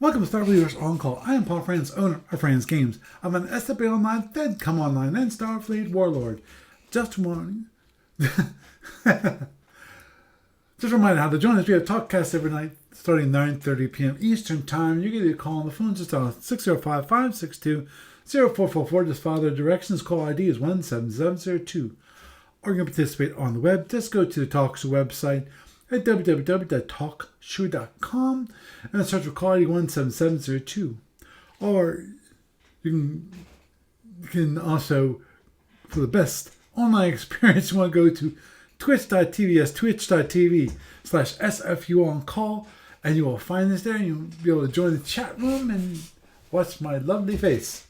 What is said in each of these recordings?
Welcome to Starfleet On Call. I am Paul Franz, owner of Franz Games. I'm an SFU Online, then Come Online, then Starfleet Warlord. Just warning. Just a reminder how to join us. We have TalkCast every night starting 9:30 p.m. Eastern Time. You get a call on the phone just on 605-562-0444. Just follow the directions. Call ID is 17702. Or you can participate on the web. Just go to the TalkShoe website at www.talkshoe.com and search for call ID 17702. Or you can also, for the best online experience, you want to go to twitch.tv on call, and you will find us there, and you'll be able to join the chat room and watch my lovely face.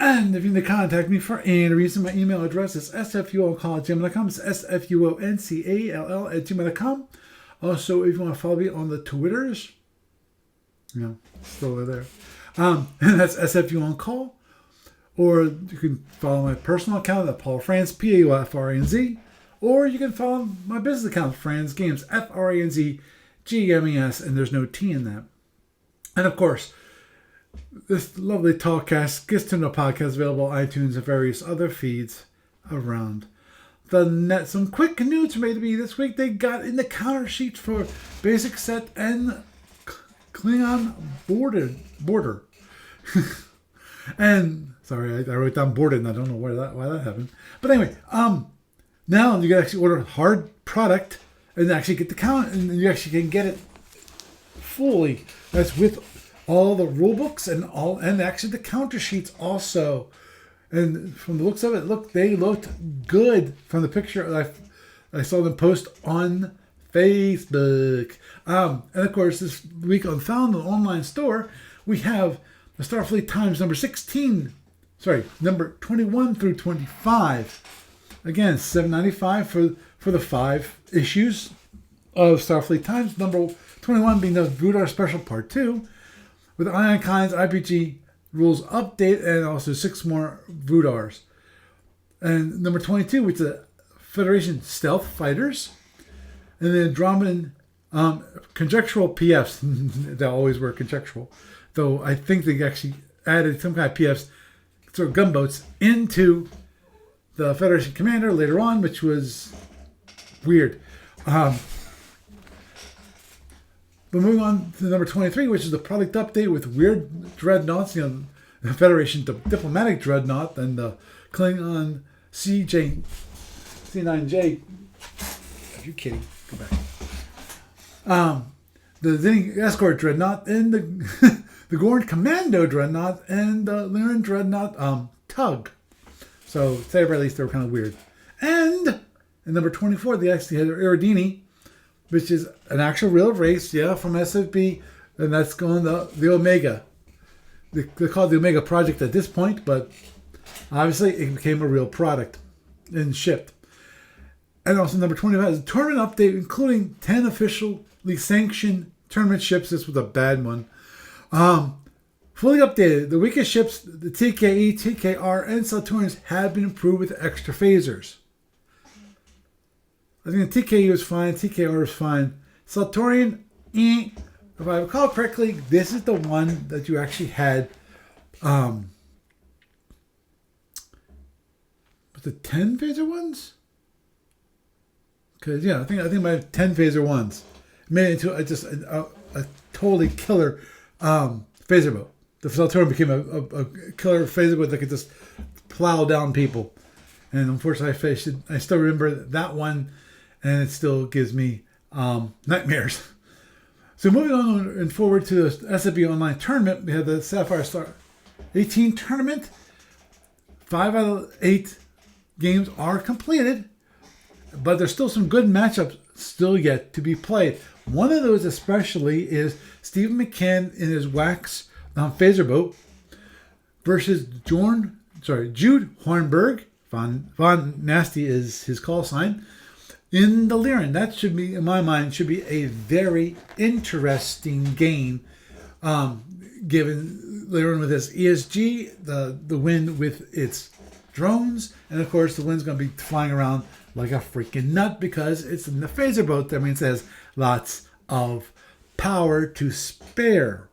And if you need to contact me for any reason, my email address is sfuoncall@gmail.com. It's sfuoncall@gmail.com. Also, if you want to follow me on the Twitters, still there. And that's SFU on Call. Or you can follow my personal account at Paul Franz, PAUFRANZ. Or you can follow my business account, Franz Games, FRANZGAMES, and there's no T in that. And of course, this lovely Talkcast gets to know podcast available on iTunes and various other feeds around the net. Some quick news made to me this week. They got in the counter sheet for Basic Set and Klingon Border. And sorry, I wrote down Border and I don't know why that happened. But anyway, now you can actually order hard product and actually get the count, and you actually can get it fully. That's with all the rule books and actually the counter sheets also. And from the looks of it, they looked good from the picture I saw them post on Facebook. And of course, this week on Found, the online store, we have the Starfleet Times number 21 through 25. Again, $7.95 for the 5 issues of Starfleet Times. Number 21 being the Voodoo Special Part 2. With Ion Kinds RPG rules update and also 6 more Voodars. And number 22, which is the Federation Stealth Fighters. And then Andromedan conjectural PFs. They always were conjectural. Though I think they actually added some kind of PFs, sort of gunboats, into the Federation Commander later on, which was weird. But moving on to number 23, which is the product update with weird dreadnoughts, the Federation diplomatic dreadnought and the Klingon C9J. Are you kidding? Go back. The Zinni escort dreadnought and the Gorn commando dreadnought and the Lyran dreadnought tug. So, to say at least, they were kind of weird. And in number 24, they actually had Iridini, which is an actual real race, from SFB, and that's going the Omega. They call it the Omega Project at this point, but obviously it became a real product and shipped. And also number 25 is a tournament update, including 10 officially sanctioned tournament ships. This was a bad one. Fully updated. The weakest ships, the TKE, TKR, and Saturnians have been improved with extra phasers. I think the TKE was fine, TKR was fine. Saturnian, if I recall correctly, this is the one that you actually had. Was it 10 phaser ones? Because I think my 10 phaser ones made it into a totally killer phaser boat. The Saturn became a killer phaser boat that could just plow down people. And unfortunately, I still remember that one. And it still gives me nightmares. So moving on and forward to the SFB Online Tournament, we have the Sapphire Star 18 Tournament. 5 out of 8 games are completed, but there's still some good matchups still yet to be played. One of those especially is Stephen McCann in his Wax phaser boat versus Jude Hornberg. Von Nasty is his call sign. In the Lyran. That should be, in my mind, a very interesting game. Given Lyran with its ESG, the wind with its drones, and of course the wind's going to be flying around like a freaking nut because it's in the phaser boat. That means it has lots of power to spare.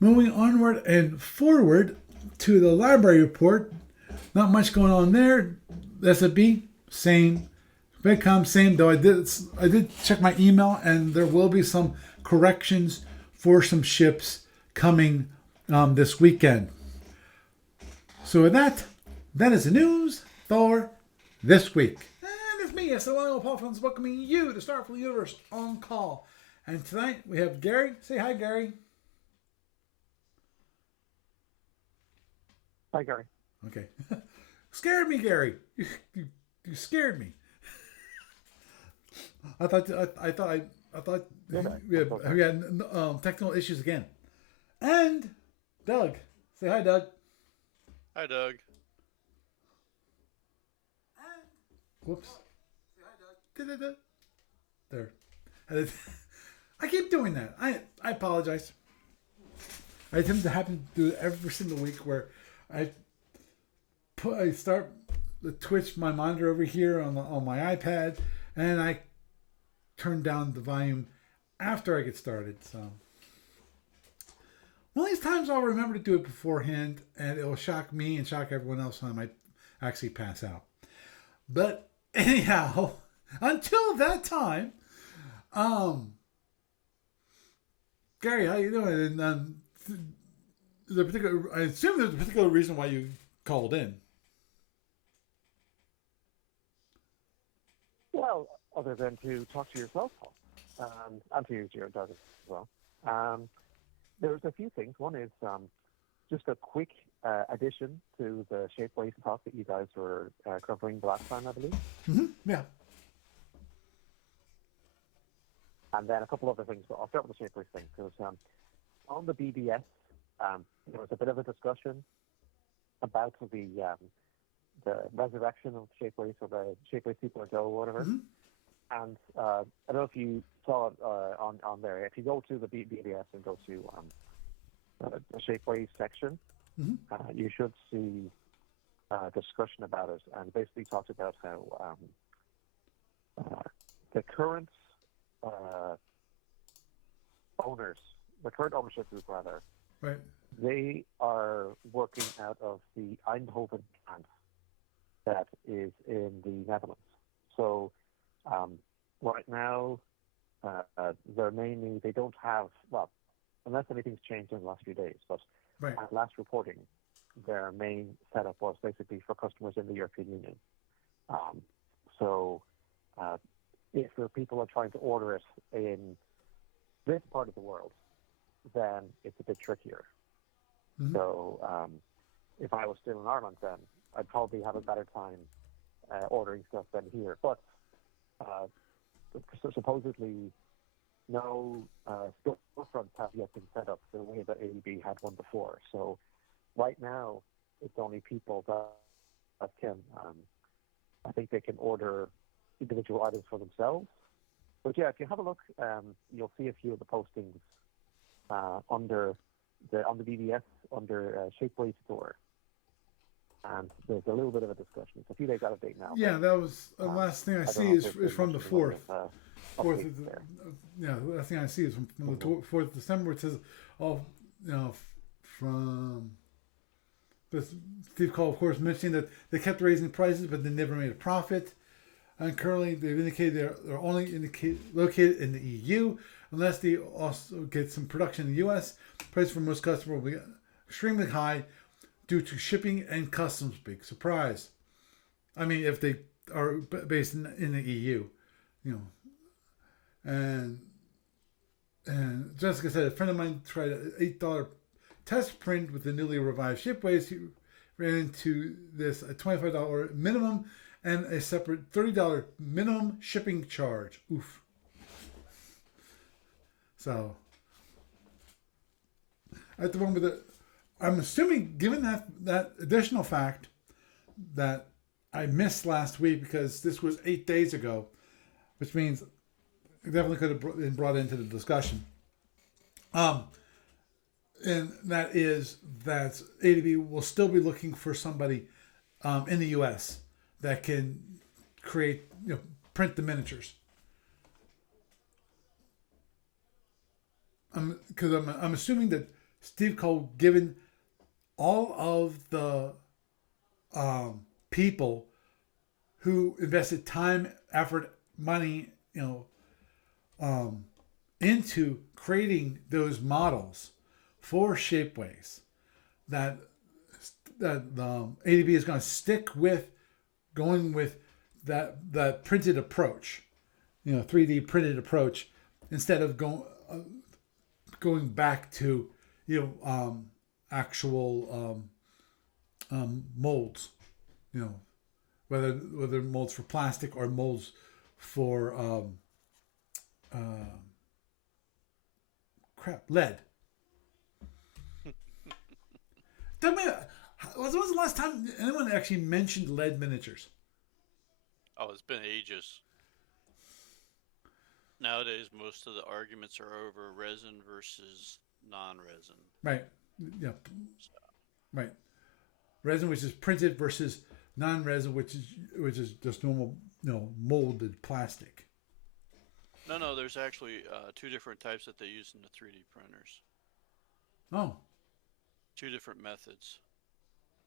Moving onward and forward to the library report, not much going on there. SFB, same. Vidcom, same. Though I did check my email, and there will be some corrections for some ships coming this weekend. So with that is the news for this week. And it's me, SFU Paul Francis, welcoming you to Starfleet Universe on Call. And tonight we have Gary. Say hi, Gary. Hi, Gary. Okay. Scared me, Gary. You scared me. I thought we had technical issues again. And Doug. Say hi, Doug. Hi, Doug. Whoops. Say hi, Doug. There. I keep doing that. I apologize. I tend to happen to do it every single week where I start the Twitch, my monitor over here on my iPad, and I turn down the volume after I get started. So one of these times I'll remember to do it beforehand, and it will shock me and shock everyone else when I might actually pass out. But anyhow, until that time, Gary, how you doing? And I assume there's a particular reason why you called in. Well, other than to talk to yourself, Paul, and to your Doug as well. There's a few things. One is just a quick addition to the Shapeways talk that you guys were covering the last time, I believe. Mm-hmm. Yeah. And then a couple other things. But I'll start with the Shapeways thing. Because on the BBS, there was a bit of a discussion about the resurrection of Shapeways, or the Shapeways 2.0 or whatever. Mm-hmm. And I don't know if you saw it on there. If you go to the BBS and go to the Shapeways section, mm-hmm. You should see a discussion about it. And basically talked about how the current owners, the current ownership group rather, right, they are working out of the Eindhoven plant that is in the Netherlands. So right now, they don't have, well, unless anything's changed in the last few days, but right. at last reporting, their main setup was basically for customers in the European Union. So if the people are trying to order it in this part of the world, then it's a bit trickier. Mm-hmm. So if I was still in Ireland, then I'd probably have a better time ordering stuff than here. But supposedly no storefronts have yet been set up the way that AEB had one before. So right now, it's only people that can, I think they can order individual items for themselves. But yeah, if you have a look, you'll see a few of the postings on the BBS under Shapeways store. And there's a little bit of a discussion. It's a few days out of date now. Yeah, that was the last thing I see is from the 4th. The last thing I see is from the 4th of December. It says, from Steve Cole, of course, mentioning that they kept raising prices, but they never made a profit. And currently, they've indicated they're only located in the EU, unless they also get some production in the US. Price for most customers will be extremely high due to shipping and customs. Big surprise. I mean, if they are based in the EU, And Jessica said, a friend of mine tried an $8 test print with the newly revised Shapeways. He ran into this a $25 minimum and a separate $30 minimum shipping charge. Oof. So at the moment, I'm assuming, given that additional fact that I missed last week because this was 8 days ago, which means it definitely could have been brought into the discussion. And that is that ADB will still be looking for somebody in the U.S. that can print the miniatures. I'm assuming that Steve Cole, given all of the people who invested time, effort, money, into creating those models for Shapeways, that the ADB is going to stick with going with that printed approach, 3D printed approach, instead of going back to actual molds, whether molds for plastic or molds for lead. Tell me, when was the last time anyone actually mentioned lead miniatures? Oh, it's been ages. Nowadays, most of the arguments are over resin versus non-resin. Right. Yeah. So, Right. Resin, which is printed, versus non-resin, which is just normal, molded plastic. no, there's actually two different types that they use in the 3D printers. Oh, Two different methods.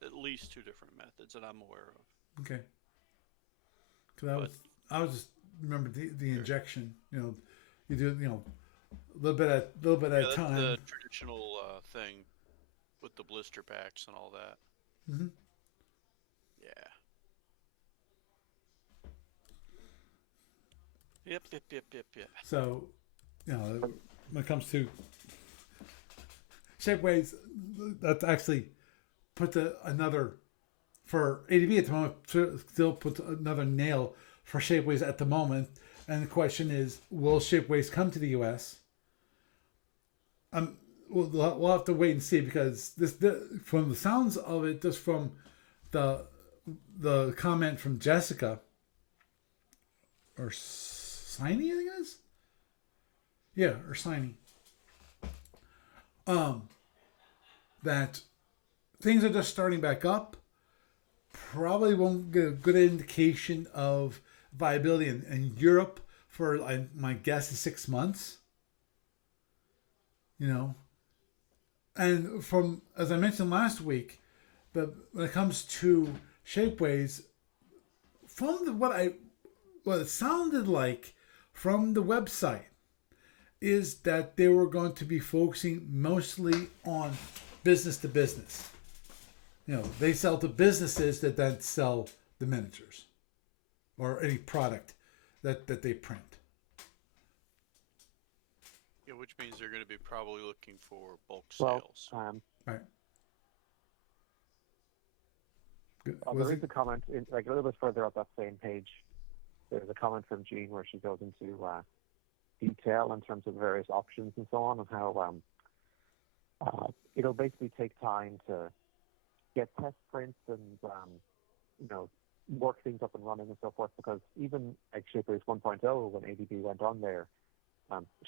At least two different methods that I'm aware of. okay. Because But I was just remember the sure. injection. You do a little bit at Yeah, a that's the time. traditional thing with the blister packs and all that. Hmm. Yeah. Yep. So, when it comes to Shapeways, that's actually put another for ADB at the moment. Still puts another nail for Shapeways at the moment. And the question is, will Shapeways come to the U.S.? We'll have to wait and see, because from the sounds of it, just from the comment from Jessica or Siney, I think it is. Yeah, or Siney. That things are just starting back up. Probably won't get a good indication of viability in Europe for, my guess is 6 months. And from, as I mentioned last week, but when it comes to Shapeways, from what it sounded like from the website, is that they were going to be focusing mostly on business to business. They sell to businesses that then sell the miniatures or any product that they print. Yeah, which means they're going to be probably looking for bulk Well, sales. Right. there is a comment a little bit further up that same page. There's a comment from Jean where she goes into detail in terms of various options and so on, and how it'll basically take time to get test prints and work things up and running and so forth. Because even like Shapeways 1.0, when ADB went on there,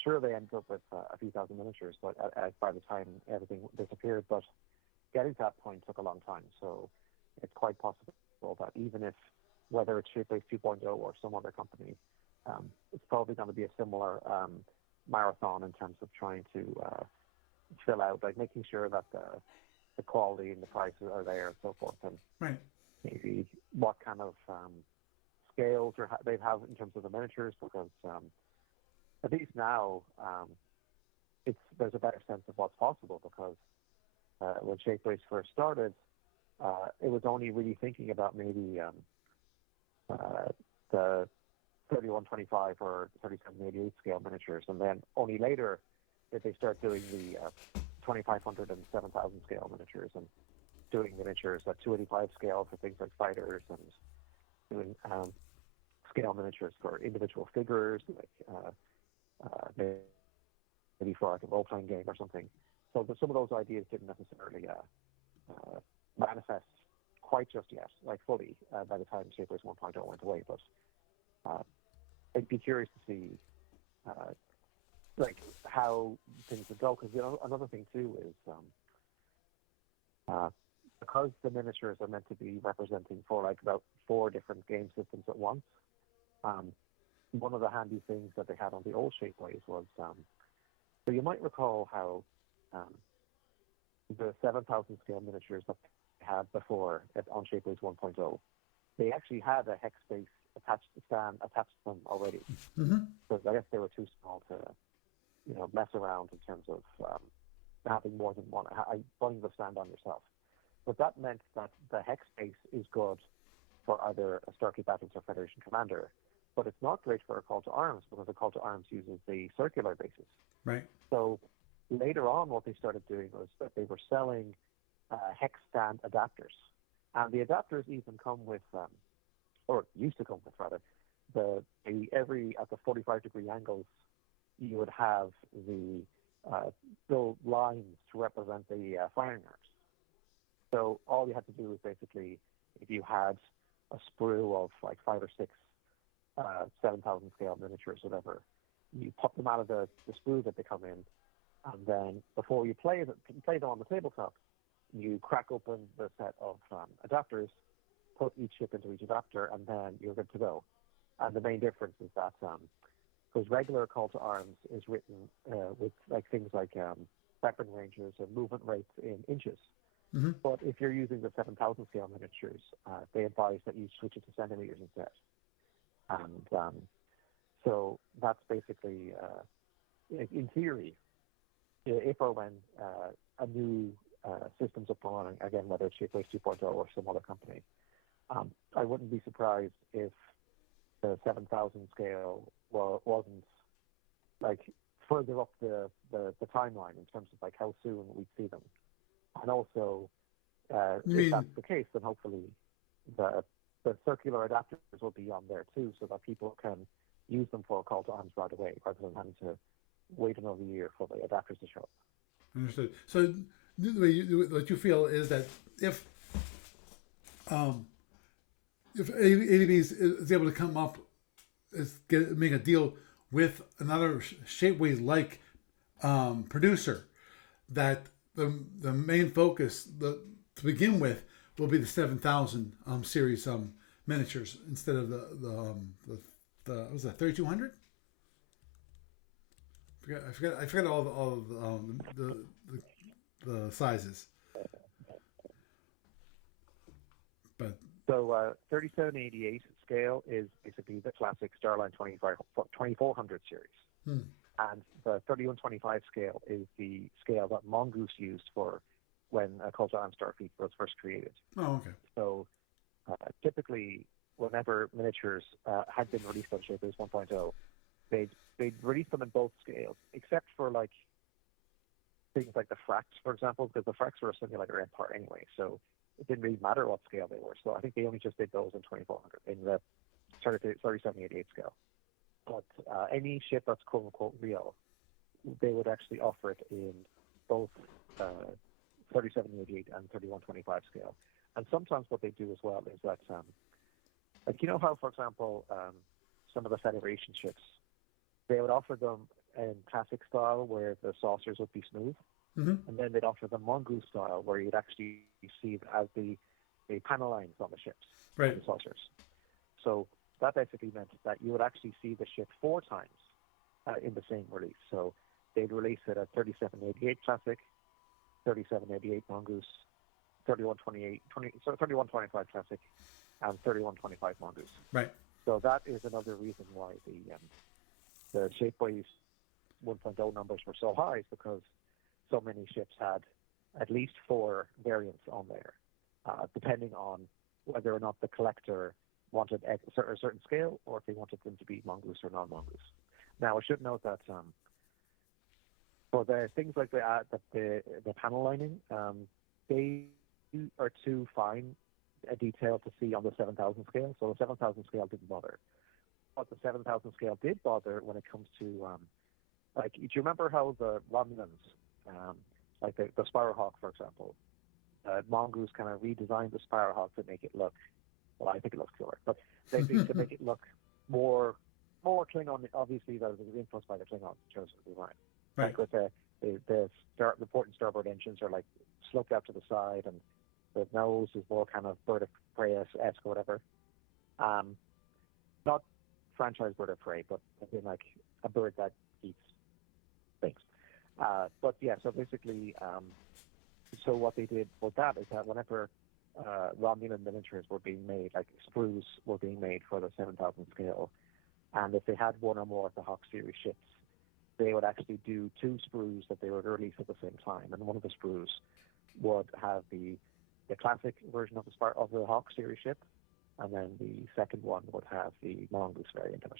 sure they ended up with a few thousand miniatures, but by the time everything disappeared, but getting to that point took a long time. So it's quite possible that even if, whether it's Shapeways 2.0 or some other company, it's probably going to be a similar marathon in terms of trying to fill out, like making sure that the quality and the prices are there and so forth, and Right. maybe what kind of scales they have in terms of the miniatures, because at least now there's a better sense of what's possible, because when Shapeways first started, it was only really thinking about maybe the 3125 or 3788 scale miniatures, and then only later did they start doing the 2500 and 7000 scale miniatures, and doing miniatures at 285 scale for things like fighters, and doing scale miniatures for individual figures, like maybe for like a role-playing game or something. So some of those ideas didn't necessarily manifest quite just yet, like fully, by the time Shapeways 1.0 went away. But I'd be curious to see like how things would go, because another thing too is because the miniatures are meant to be representing for like about 4 different game systems at once. One of the handy things that they had on the old Shapeways was So you might recall how the 7,000 scale miniatures that they had before on Shapeways 1.0, they actually had a hex space attached to them already. Mm-hmm. So I guess they were too small to, mess around in terms of having more than one, running the stand on yourself. But that meant that the hex space is good for either a Starkey Battles or Federation Commander, but it's not great for a Call to Arms because a Call to Arms uses the circular bases. Right. So later on, what they started doing was that they were selling hex stand adapters, and the adapters even come with, or used to come with rather, at the 45-degree angles, you would have the lines to represent the firing arms. So all you had to do was basically, if you had a sprue of like 5 or 6 7,000 scale miniatures, whatever, you pop them out of the sprue that they come in, and then before you play them on the tabletop, you crack open the set of adapters, put each ship into each adapter, and then you're good to go. And the main difference is that because regular Call to Arms is written with like things like weapon ranges and movement rates in inches. Mm-hmm. But if you're using the 7,000 scale miniatures, they advise that you switch it to centimeters instead. And so that's basically, in theory, if or when a new system's up and running, again, whether it's Shapeways 2.0 or some other company, I wouldn't be surprised if the 7,000 scale wasn't like further up the timeline in terms of like how soon we'd see them. And also, if that's the case, then hopefully the circular adapters will be on there too, so that people can use them for a Call to Arms right away, rather than having to wait another year for the adapters to show up. Understood. So what you feel is that if ADB is able to come up, make a deal with another Shapeways like producer, that the main focus to begin with will be the 7,000 series miniatures instead of the what was that, 3,200? I forgot all of the sizes. But so 3788 scale is basically the classic Starline 2400 series. And the 3125 scale is the scale that Mongoose used for when Call to Arms Starfleet was first created. Oh, okay. So typically, whenever miniatures had been released on Shapeways 1.0, they'd release them in both scales, except for like things like the Fracs, for example, because the Fracs were a simulator empire anyway, so it didn't really matter what scale they were. So I think they only just did those in 2400 in the 3788 scale. But any ship that's quote unquote real, they would actually offer it in both 3788 and 3125 scale. And sometimes what they do as well is that, like, you know how, for example, some of the Federation ships, they would offer them in classic style where the saucers would be smooth, and then they'd offer them Mongoose style where you'd actually see as the panel lines on the ships, right, the saucers. So that basically meant that you would actually see the ship 4 times in the same release. So they'd release it at 3788 classic, 3788 Mongoose, 3125 classic, and 3125 Mongoose. Right. So that is another reason why the Shapeways 1.0 numbers were so high, is because so many ships had at least 4 variants on there, depending on whether or not the collector wanted a certain scale, or if they wanted them to be Mongoose or non-Mongoose. Now, I should note that for the things like the panel lining, they are too fine a detail to see on the 7,000 scale, so the 7,000 scale didn't bother. But the 7,000 scale did bother when it comes to, like, do you remember how the Romulans, like the Sparrowhawk, for example, Mongoose kind of redesigned the Sparrowhawk to make it look, well, I think it looks cooler, but basically to make it look more Klingon. Obviously, that was influenced by the Klingons in terms of design. Right. Like with the port and starboard engines are like sloped out to the side, and the nose is more kind of bird of prey-esque or whatever. Not franchise bird of prey, but in like a bird that eats things. But yeah, so basically, so what they did with that is that whenever Romulan miniatures were being made, like sprues were being made for the 7,000 scale, and if they had one or more of the Hawk series ships, they would actually do two sprues that they would release at the same time, and one of the sprues would have the classic version of the Hawk series ship, and then the second one would have the Mongoose variant of it.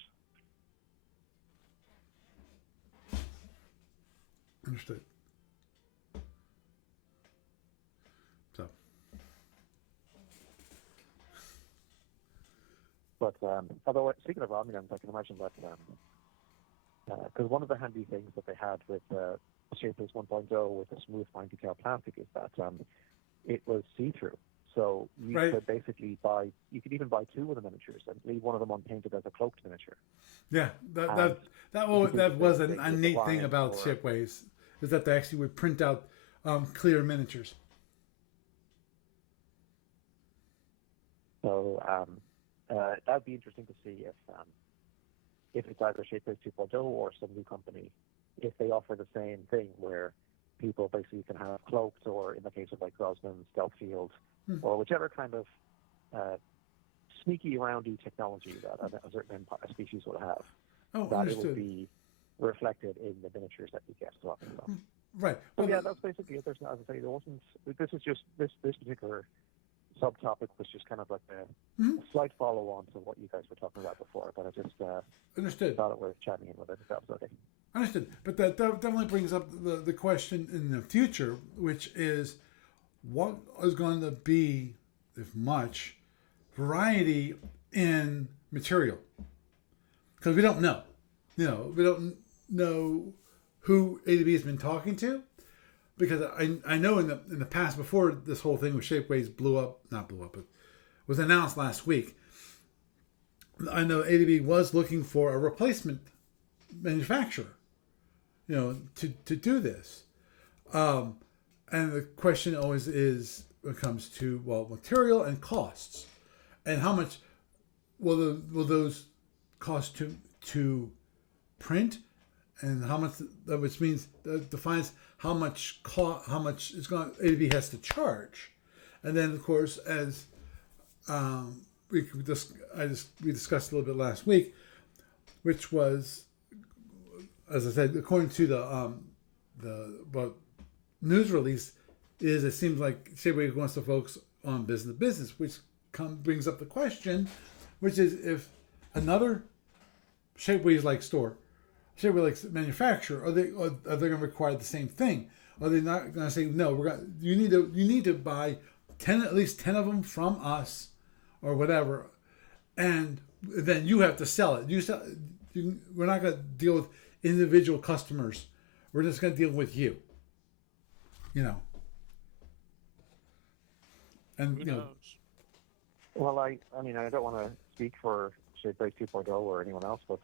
Understood. So, But although speaking of Romulans, I can imagine that because one of the handy things that they had with Shapeways 1.0 with the smooth fine detail plastic is that it was see-through. So you could basically you could even buy two of the miniatures and leave one of them unpainted as a cloaked miniature. Yeah, that was a neat thing about Shapeways, is that they actually would print out clear miniatures. So that'd be interesting to see if it's either Shapeways 2.0 or some new company, if they offer the same thing where people basically can have cloaked, or in the case of like Grossman, stealth field, or whichever kind of sneaky roundy technology that a certain species would have. That Understood. it would be reflected in the miniatures that you get talking about. Right. So well, yeah, that's basically it. There's, as I say, there wasn't. This is just this particular subtopic was just kind of like a slight follow-on to what you guys were talking about before, but I just understood. thought it worth chatting in with it. If that was okay. Understood. But that definitely brings up the question in the future, which is what is going to be, if much, variety in material? Because we don't know. We don't know who ADB has been talking to. Because I know in the past, before this whole thing with Shapeways not blew up, but was announced last week, I know ADB was looking for a replacement manufacturer, to do this. And the question always is, when it comes to, material and costs, and how much will those cost to print, and how much, which means defines how much it's going ADB has to charge, and then of course, as we discussed a little bit last week, which was, as I said, according to the news release, it seems like Shapeways wants to focus on business, which brings up the question, which is, if another Shapeways-like store, Shapeways-like manufacturer, are they going to require the same thing? Are they not going to say, no, you need to buy at least 10 of them from us, or whatever, and then you have to sell it. We're not going to deal with individual customers. We're just going to deal with you. And Who knows? Well, I mean, I don't want to speak for Shapeways 2.0 or anyone else, but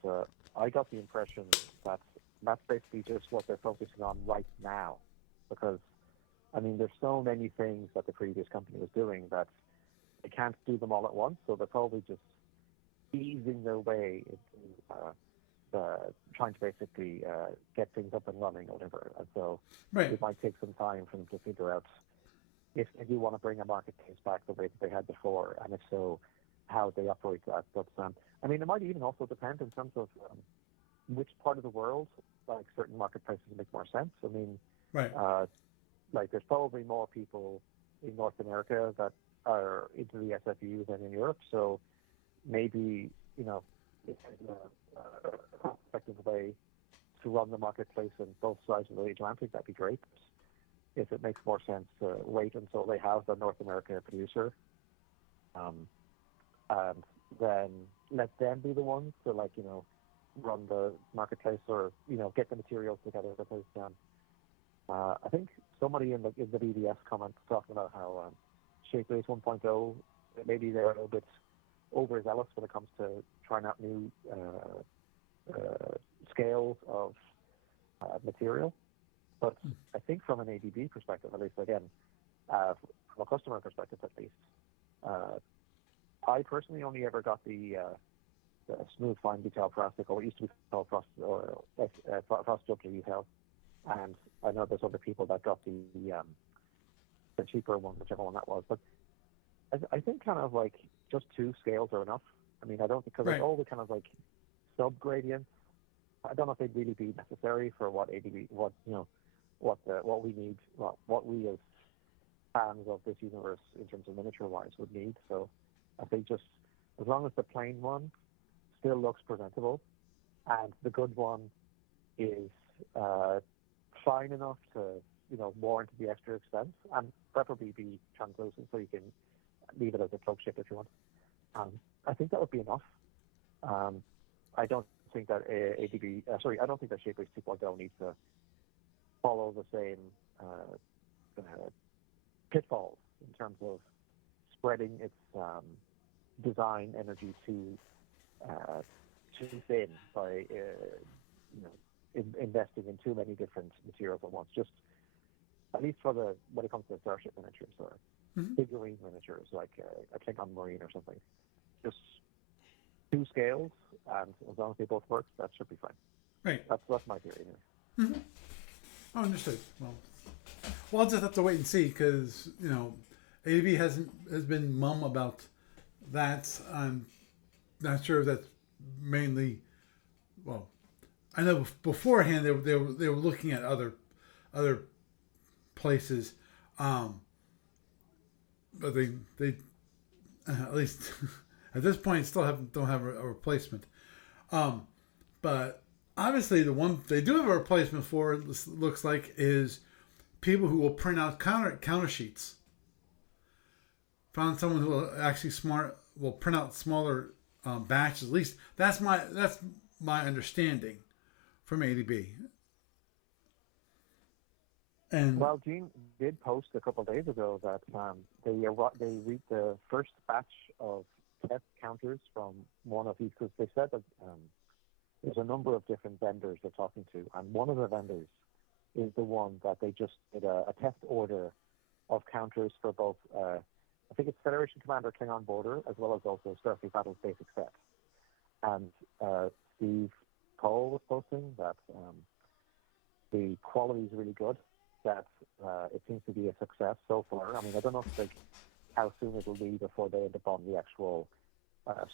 I got the impression that that's basically just what they're focusing on right now, because I mean, there's so many things that the previous company was doing that they can't do them all at once, so they're probably just easing their way into trying to basically get things up and running or whatever. And so it might take some time for them to figure out if they do want to bring a marketplace back the way that they had before, and if so, how they operate that. But I mean, it might even also depend in terms of which part of the world, like certain marketplaces make more sense. I mean, like there's probably more people in North America that are into the SFU than in Europe, so maybe, if there's a effective way to run the marketplace on both sides of the Atlantic, that'd be great. If it makes more sense to wait until they have the North America producer, and then let them be the ones to, run the marketplace, or, get the materials together, because I think somebody in the BBS comments talking about how Shapeways 1.0, maybe they're a little bit overzealous when it comes to trying out new scales of material. But I think from an ADB perspective, at least, again, from a customer perspective at least, I personally only ever got the smooth fine detail plastic, or what used to be called frost detail. And I know there's other people that got the cheaper one, whichever one that was. But I think kind of like just 2 scales are enough. I mean, I don't, because Right. like all the kind of like sub gradients, I don't know if they'd really be necessary for what ADB, what what we need, what we as fans of this universe in terms of miniature wise would need. So I think just as long as the plain one still looks presentable and the good one is fine enough to warrant the extra expense, and preferably be translucent so you can leave it as a cloak shape if you want. I think that would be enough. I don't think that I don't think that Shapeways 2.0 needs to follow the same pitfalls in terms of spreading its design energy too thin by investing in too many different materials at once. Just at least when it comes to starship miniatures or figurine miniatures like a Klingon Marine or something. Just 2 scales, and as long as they both work, that should be fine. Right. That's my theory anyway. Oh, understood. Well, I'll just have to wait and see because ADB has been mum about that. I'm not sure if that's mainly. Well, I know beforehand they were looking at other places, but they at least at this point still don't have a replacement. But obviously the one they do have a replacement for, it looks like, is people who will print out counter sheets. Found someone who will actually will print out smaller batches. At least that's my understanding from ADB. And well, Gene did post a couple of days ago that they read the first batch of test counters from one of these, because they said that there's a number of different vendors they're talking to, and one of the vendors is the one that they just did a test order of counters for both, I think it's Federation Commander Klingon Border, as well as also Starfleet Battles Basic Set. And Steve Cole was posting that the quality is really good, that it seems to be a success so far. I mean, I don't know how soon it'll be before they end up on the actual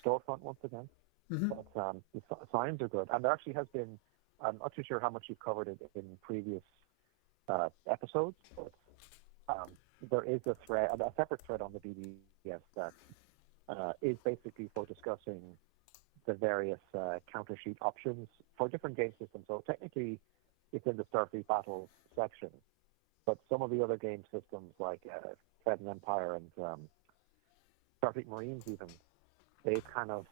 storefront once again. But the signs are good. And there actually has been, I'm not too sure how much you've covered it in previous episodes, but there is a separate thread on the BBS that is basically for discussing the various counter sheet options for different game systems. So technically, it's in the Starfleet Battles section, but some of the other game systems like Fed and Empire and Starfleet Marines even, they've kind of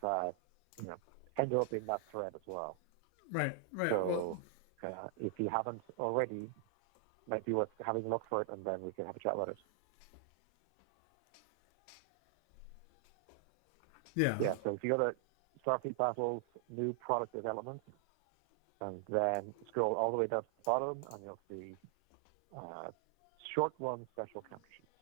ended up in that thread as well. Right. So if you haven't already, might be worth having a look for it, and then we can have a chat about it. Yeah. Yeah, so if you go to Starfleet Battles, new product development, and then scroll all the way down to the bottom, and you'll see short run special counter sheets.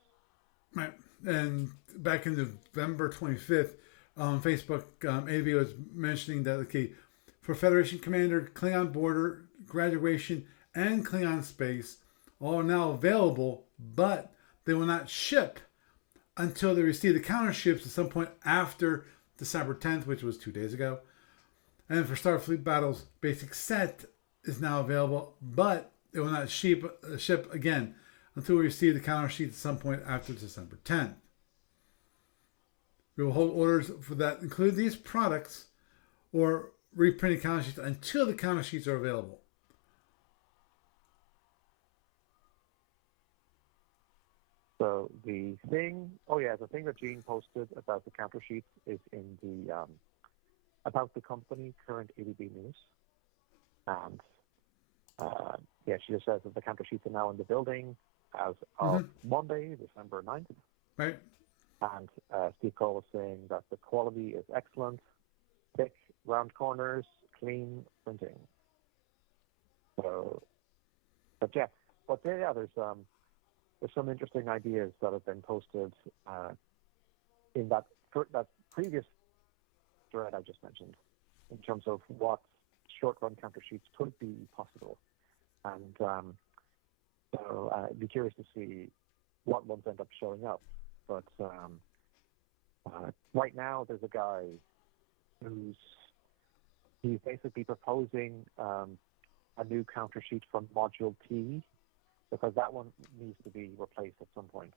Right. And back in November 25th, Facebook, AV was mentioning that, okay, for Federation Commander, Klingon Border, Graduation, and Klingon Space, all are now available, but they will not ship until they receive the counter ships at some point after December 10th, which was 2 days ago. And for Starfleet Battles, Basic Set is now available, but it will not ship again until we receive the counter sheets at some point after December 10th. We will hold orders for that include these products or reprinted counter sheets until the counter sheets are available. So the thing that Gene posted about the counter sheets is in the about the company current ADB news, and she just says that the counter sheets are now in the building as of Monday, December 9th. Right. And Steve Cole was saying that the quality is excellent, thick, round corners, clean printing. So, there's some interesting ideas that have been posted in that previous thread I just mentioned, in terms of what short-run counter sheets could be possible. And so I'd be curious to see what ones end up showing up. But right now, there's a guy he's basically proposing a new counter sheet from Module T, because that one needs to be replaced at some point.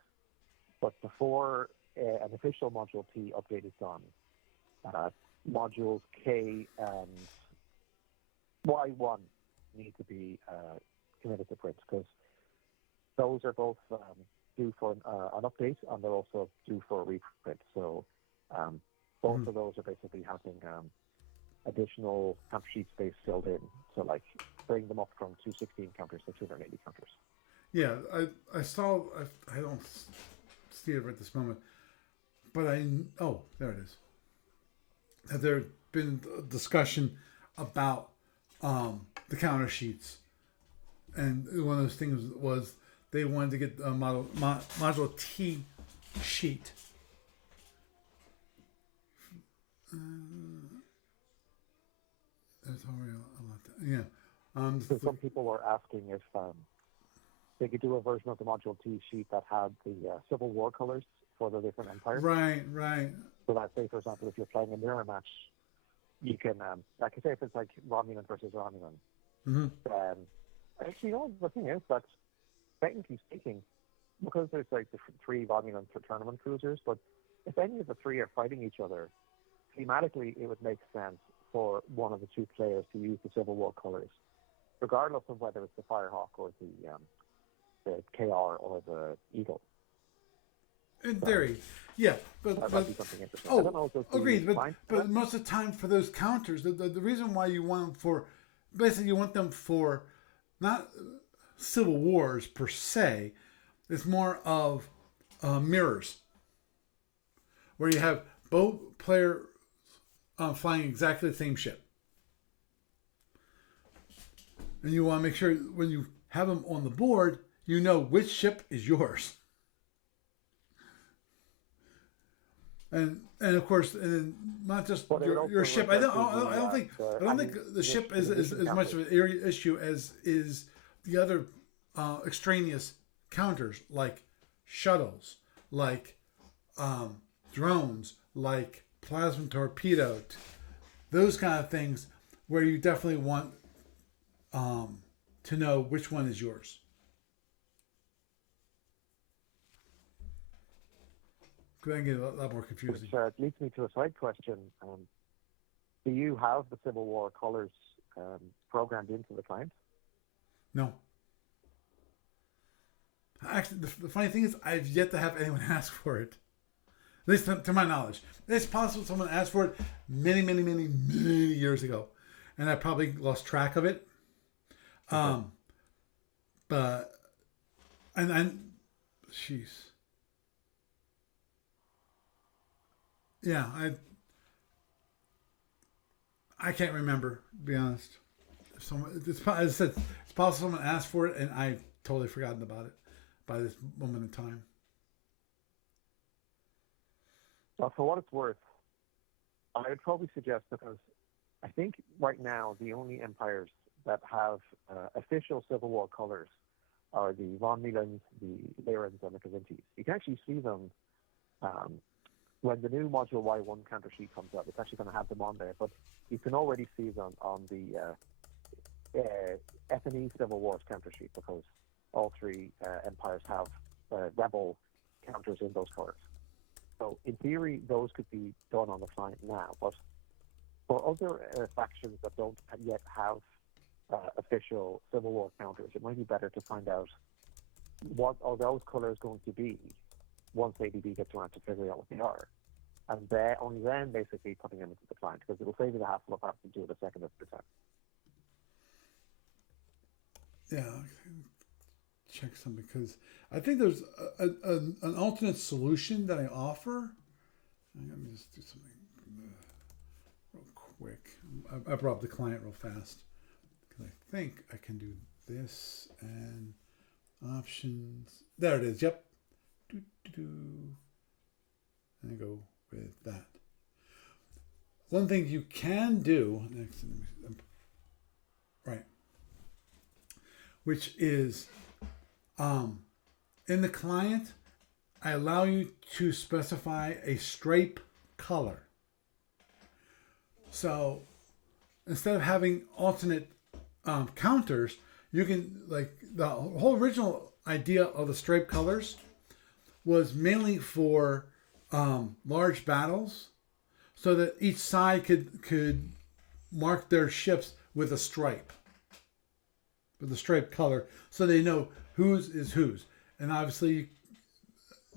But before an official Module T update is done, modules K and Y1 need to be committed to print, because those are both due for an update, and they're also due for a reprint. So both of those are basically having additional counter sheet space filled in. So like bring them up from 216 counters to 280 counters. Yeah, I saw. I don't see it right this moment, but there it is. There's been a discussion about the counter sheets, and one of those things was they wanted to get a module T sheet. There's already a lot. So some people were asking if they could do a version of the Module T sheet that had the Civil War colors for the different empires. Right. So that, say, for example, if you're playing a mirror match, you can, like I say, if it's like Romulan versus Romulan. Actually, the thing is that, technically speaking, because there's like the three Romulan tournament cruisers, but if any of the three are fighting each other, thematically it would make sense for one of the two players to use the Civil War colors, regardless of whether it's the Firehawk or the KR or the Eagle. In theory, yeah, but that'd be something interesting. I don't know if agreed. But most of the time for those counters, the reason why you want them for, basically you want them for not civil wars per se. It's more of mirrors, where you have both players flying exactly the same ship, and you want to make sure when you have them on the board, you know which ship is yours. And of course, and not just your ship. I don't think the ship is as much of an issue as is the other extraneous counters, like shuttles, like drones, like plasma torpedo, those kind of things, where you definitely want to know which one is yours. Could get a lot more confusing. Which leads me to a side question. Do you have the Civil War colors programmed into the client? No. Actually, the funny thing is, I've yet to have anyone ask for it. At least to my knowledge. It's possible someone asked for it many years ago, and I probably lost track of it. Okay. Jeez. Yeah, I can't remember, to be honest. As I said, it's possible someone asked for it, and I've totally forgotten about it by this moment in time. Well, for what it's worth, I would probably suggest, because I think right now the only empires that have official Civil War colors are the Romulans, the Lyrans, and the Kazintis. You can actually see them when the new Module Y1 counter sheet comes out. It's actually going to have them on there, but you can already see them on the F&E Civil Wars counter sheet, because all three empires have rebel counters in those colors. So in theory, those could be done on the client now. But for other factions that don't yet have official Civil War counters, it might be better to find out what are those colors going to be once ADB gets around to figuring out what they are. And only then basically putting them into the client, because it will save you the hassle of having to do it a second at a time. Yeah, check some, because I think there's an alternate solution that I offer. Let me just do something real quick. I brought up the client real fast, because I think I can do this and options. There it is. Yep. And I go with that. One thing you can do next, right? which is in the client, I allow you to specify a stripe color. So instead of having alternate counters, you can, like, the whole original idea of the stripe colors was mainly for large battles, so that each side could mark their ships with a stripe, with a stripe color, so they know whose is whose. And obviously,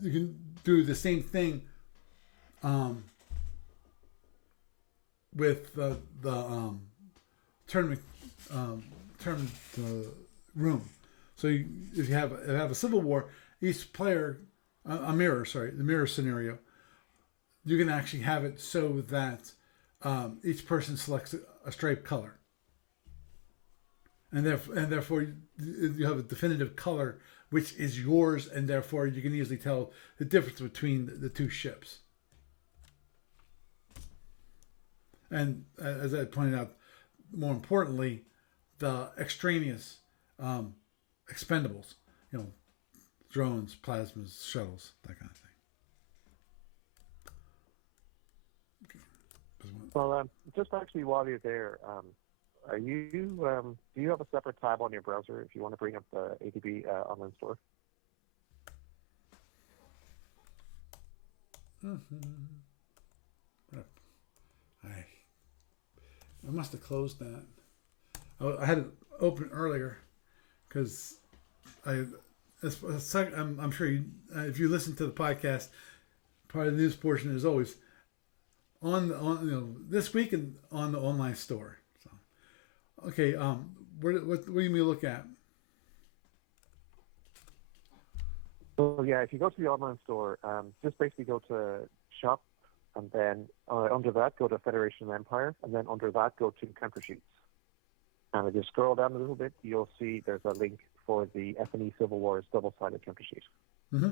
you can do the same thing with the tournament room. So if you have a civil war, each player the mirror scenario, you can actually have it so that each person selects a stripe color, and therefore you have a definitive color which is yours, and therefore you can easily tell the difference between the two ships. And as I pointed out, more importantly, the extraneous expendables, drones, plasmas, shuttles, that kind of thing. Okay. Well, just actually while you're there, are you do you have a separate tab on your browser if you want to bring up the ATB online store? I must have closed that. I had it open earlier because I'm sure if you listen to the podcast, part of the news portion is always on this week and on the online store. So, okay, what do you mean look at? So yeah, if you go to the online store, just basically go to shop, and then under that go to Federation and Empire, and then under that go to counter sheets. And if you scroll down a little bit, you'll see there's a link for the F&E Civil Wars double-sided counter sheet. Mm-hmm.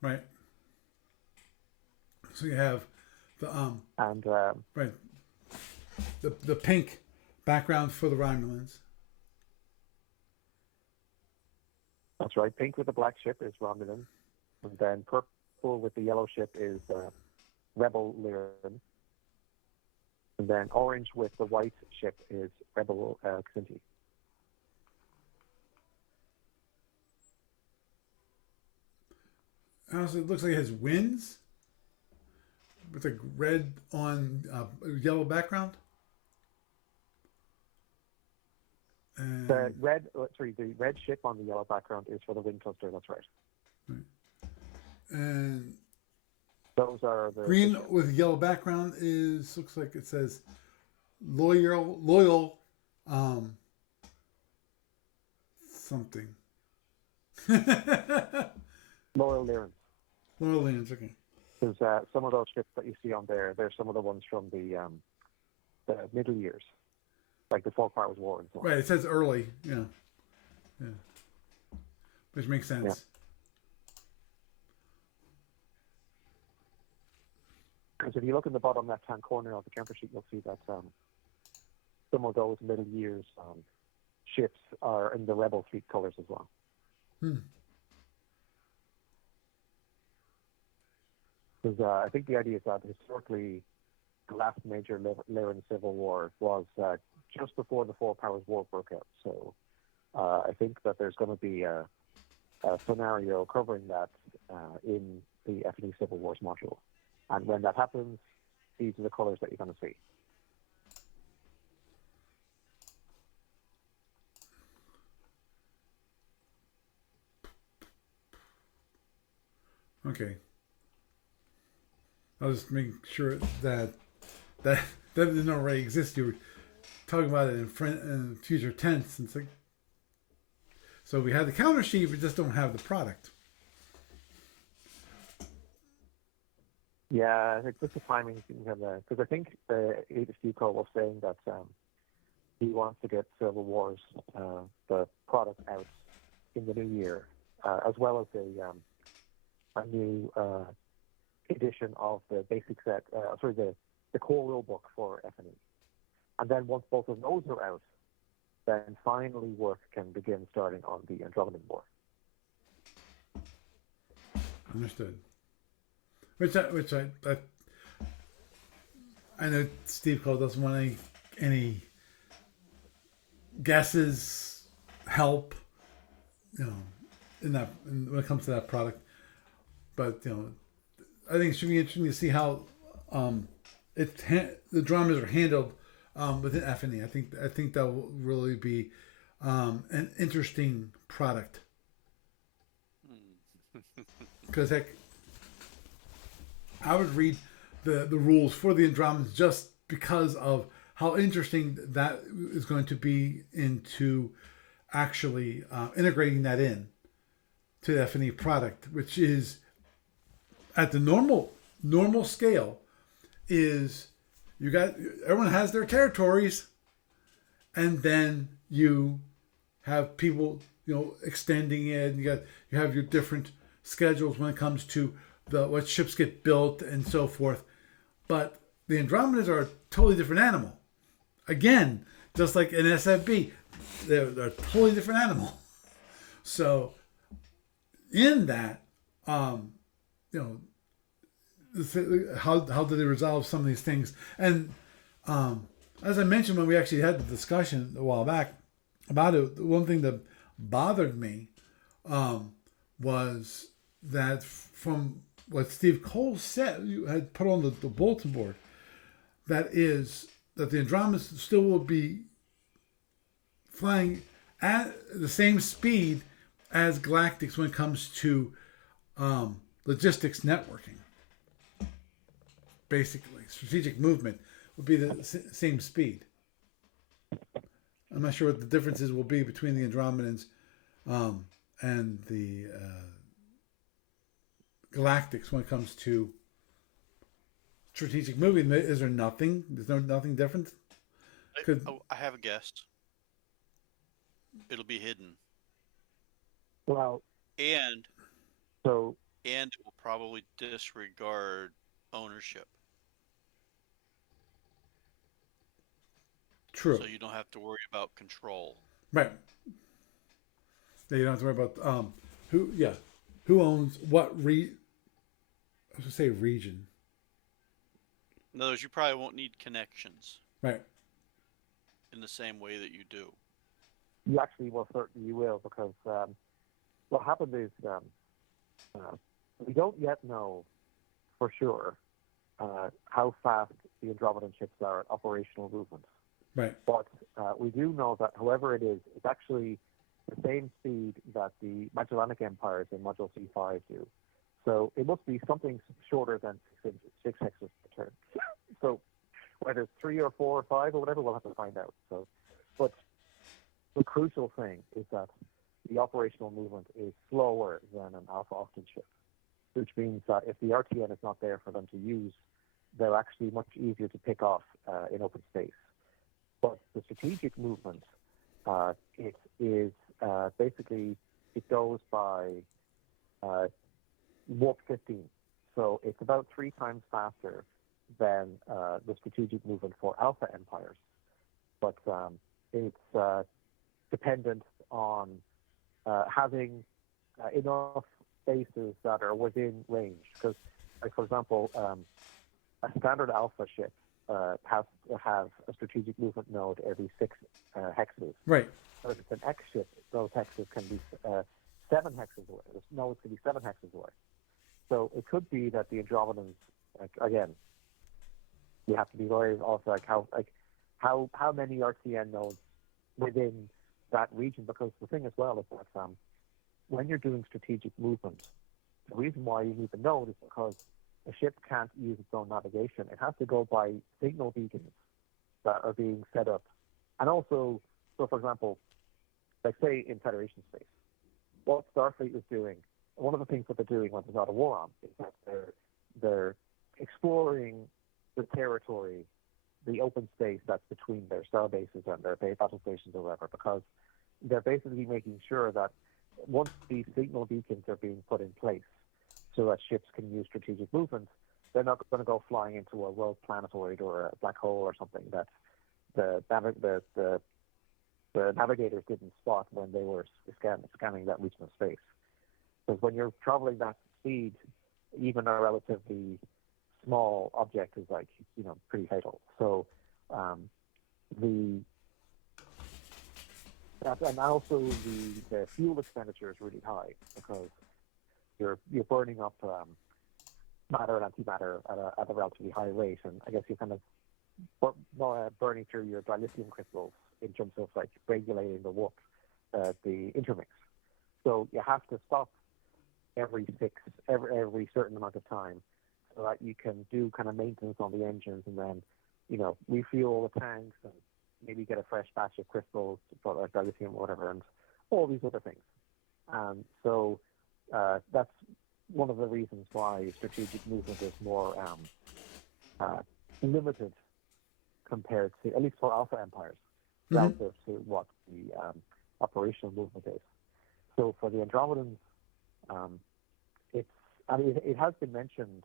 Right. So you have the right, the pink background for the Romulans. That's right. Pink with the black ship is Romulan, and then purple with the yellow ship is Rebel Lyran, and then orange with the white ship is Rebel Xinti. Also, it looks like it has winds with a red on yellow background. And The red ship on the yellow background is for the wind cluster. That's right. And Those are the green with yellow background looks like it says loyal something. Loyal Lyrans. Loyal lands, okay. Because some of those ships that you see on there, they're some of the ones from the middle years, like the Four Powers War and so on. Right, it says early, yeah. Which makes sense. Yeah. Because if you look in the bottom left-hand corner of the counter sheet, you'll see that some of those middle years ships are in the Rebel fleet colors as well. Because I think the idea is that historically, the last major Lyran Civil War was just before the Four Powers War broke out. So I think that there's going to be a scenario covering that in the F&E Civil Wars module. And when that happens, these are the colors that you're going to see. Okay. I was just making sure that didn't already exist. You were talking about it in future tense, and it's like, so we have the counter sheet, we just don't have the product. Yeah, I think just the timing because I think the HQ call was saying that he wants to get Civil Wars the product out in the new year, as well as a new edition of the basic set, the core rule book for FNE. And then once both of those are out, then finally work can begin starting on the Andromedan War. Understood. Which I know Steve Cole doesn't want any guesses, help, when it comes to that product. But I think it should be interesting to see how the dramas are handled within FNE. I think that will really be an interesting product. Because I would read the rules for the Andromedans just because of how interesting that is going to be into actually integrating that in to the FNE product, which is at the normal scale is everyone has their territories, and then you have people extending it. You have your different schedules when it comes to what ships get built and so forth. But the Andromedans are a totally different animal. Again, just like an SFB, they're a totally different animal. So in that, how do they resolve some of these things? And as I mentioned when we actually had the discussion a while back about it, the one thing that bothered me was that from what Steve Cole said, you had put on the bulletin board, that the Andromedans still will be flying at the same speed as Galactics when it comes to logistics networking. Basically, strategic movement will be the same speed. I'm not sure what the differences will be between the Andromedans and the Galactics when it comes to strategic movement. Is there nothing? There's nothing different? I have a guess. It'll be hidden. Well, and it will probably disregard ownership. True. So you don't have to worry about control. Right. Yeah, you don't have to worry about who owns what I was gonna say region. In other words, you probably won't need connections. Right. In the same way that you do. You actually certainly you will, because what happened is we don't yet know for sure how fast the Andromedan ships are at operational movement. Right. But we do know that, however it is, it's actually the same speed that the Magellanic Empires in Module C5 do. So it must be something shorter than 6 hexes per turn. So whether it's 3 or 4 or 5 or whatever, we'll have to find out. So, but the crucial thing is that the operational movement is slower than an Alpha Octant ship, which means that if the RTN is not there for them to use, they're actually much easier to pick off in open space. But the strategic movement, it is basically, it goes by warp 15. So it's about 3 times faster than the strategic movement for Alpha Empires. But it's dependent on having enough bases that are within range. Because, like, for example, a standard Alpha ship has to have a strategic movement node every 6 hexes. Right. But if it's an X ship, those hexes can be 7 hexes away. Those nodes can be 7 hexes away. So it could be that the Andromedans, again, you have to be worried of how many RTN nodes within that region, because the thing as well is that when you're doing strategic movement, the reason why you need the node is because a ship can't use its own navigation. It has to go by signal beacons that are being set up. And also, so for example, like say in Federation space, what Starfleet is doing, one of the things that they're doing when there's not a war on is that they're exploring the territory, the open space that's between their star bases and their battle stations or whatever, because they're basically making sure that once these signal beacons are being put in place, so that ships can use strategic movement, they're not going to go flying into a rogue planetoid or a black hole or something that the navigators didn't spot when they were scanning that region of space. Because when you're traveling that speed, even a relatively small object is like, pretty fatal. So and also the fuel expenditure is really high because you're burning up matter and antimatter at a relatively high rate, and I guess you're kind of burning through your dilithium crystals in terms of like regulating the warp, the intermix. So you have to stop every certain amount of time so that you can do kind of maintenance on the engines and then, refuel the tanks and maybe get a fresh batch of crystals for like dilithium or whatever, and all these other things. So that's one of the reasons why strategic movement is more limited compared to, at least for alpha empires, relative to what the operational movement is. So for the Andromedans, it has been mentioned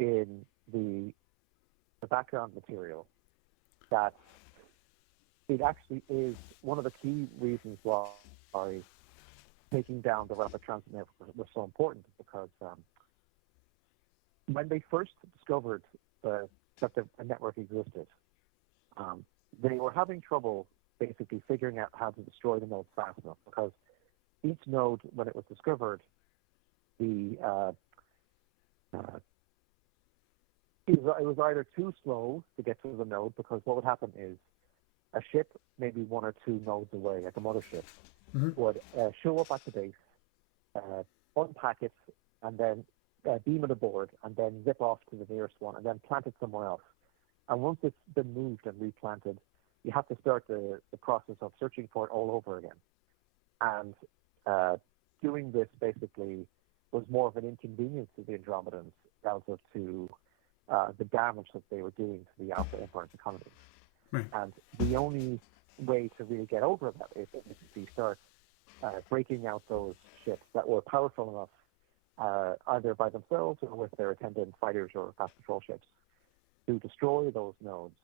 in the background material that it actually is one of the key reasons why taking down the rapid transit network was so important, because when they first discovered that a network existed, they were having trouble basically figuring out how to destroy the nodes fast enough, because each node, when it was discovered, it was either too slow to get to the node, because what would happen is a ship, maybe one or two nodes away, like a mothership, would show up at the base, unpack it, and then beam it aboard, and then zip off to the nearest one, and then plant it somewhere else. And once it's been moved and replanted, you have to start the process of searching for it all over again. And doing this basically was more of an inconvenience to the Andromedans relative to the damage that they were doing to the Alpha Empire's economy. Right. And the only way to really get over that is to start breaking out those ships that were powerful enough, either by themselves or with their attendant fighters or fast patrol ships, to destroy those nodes,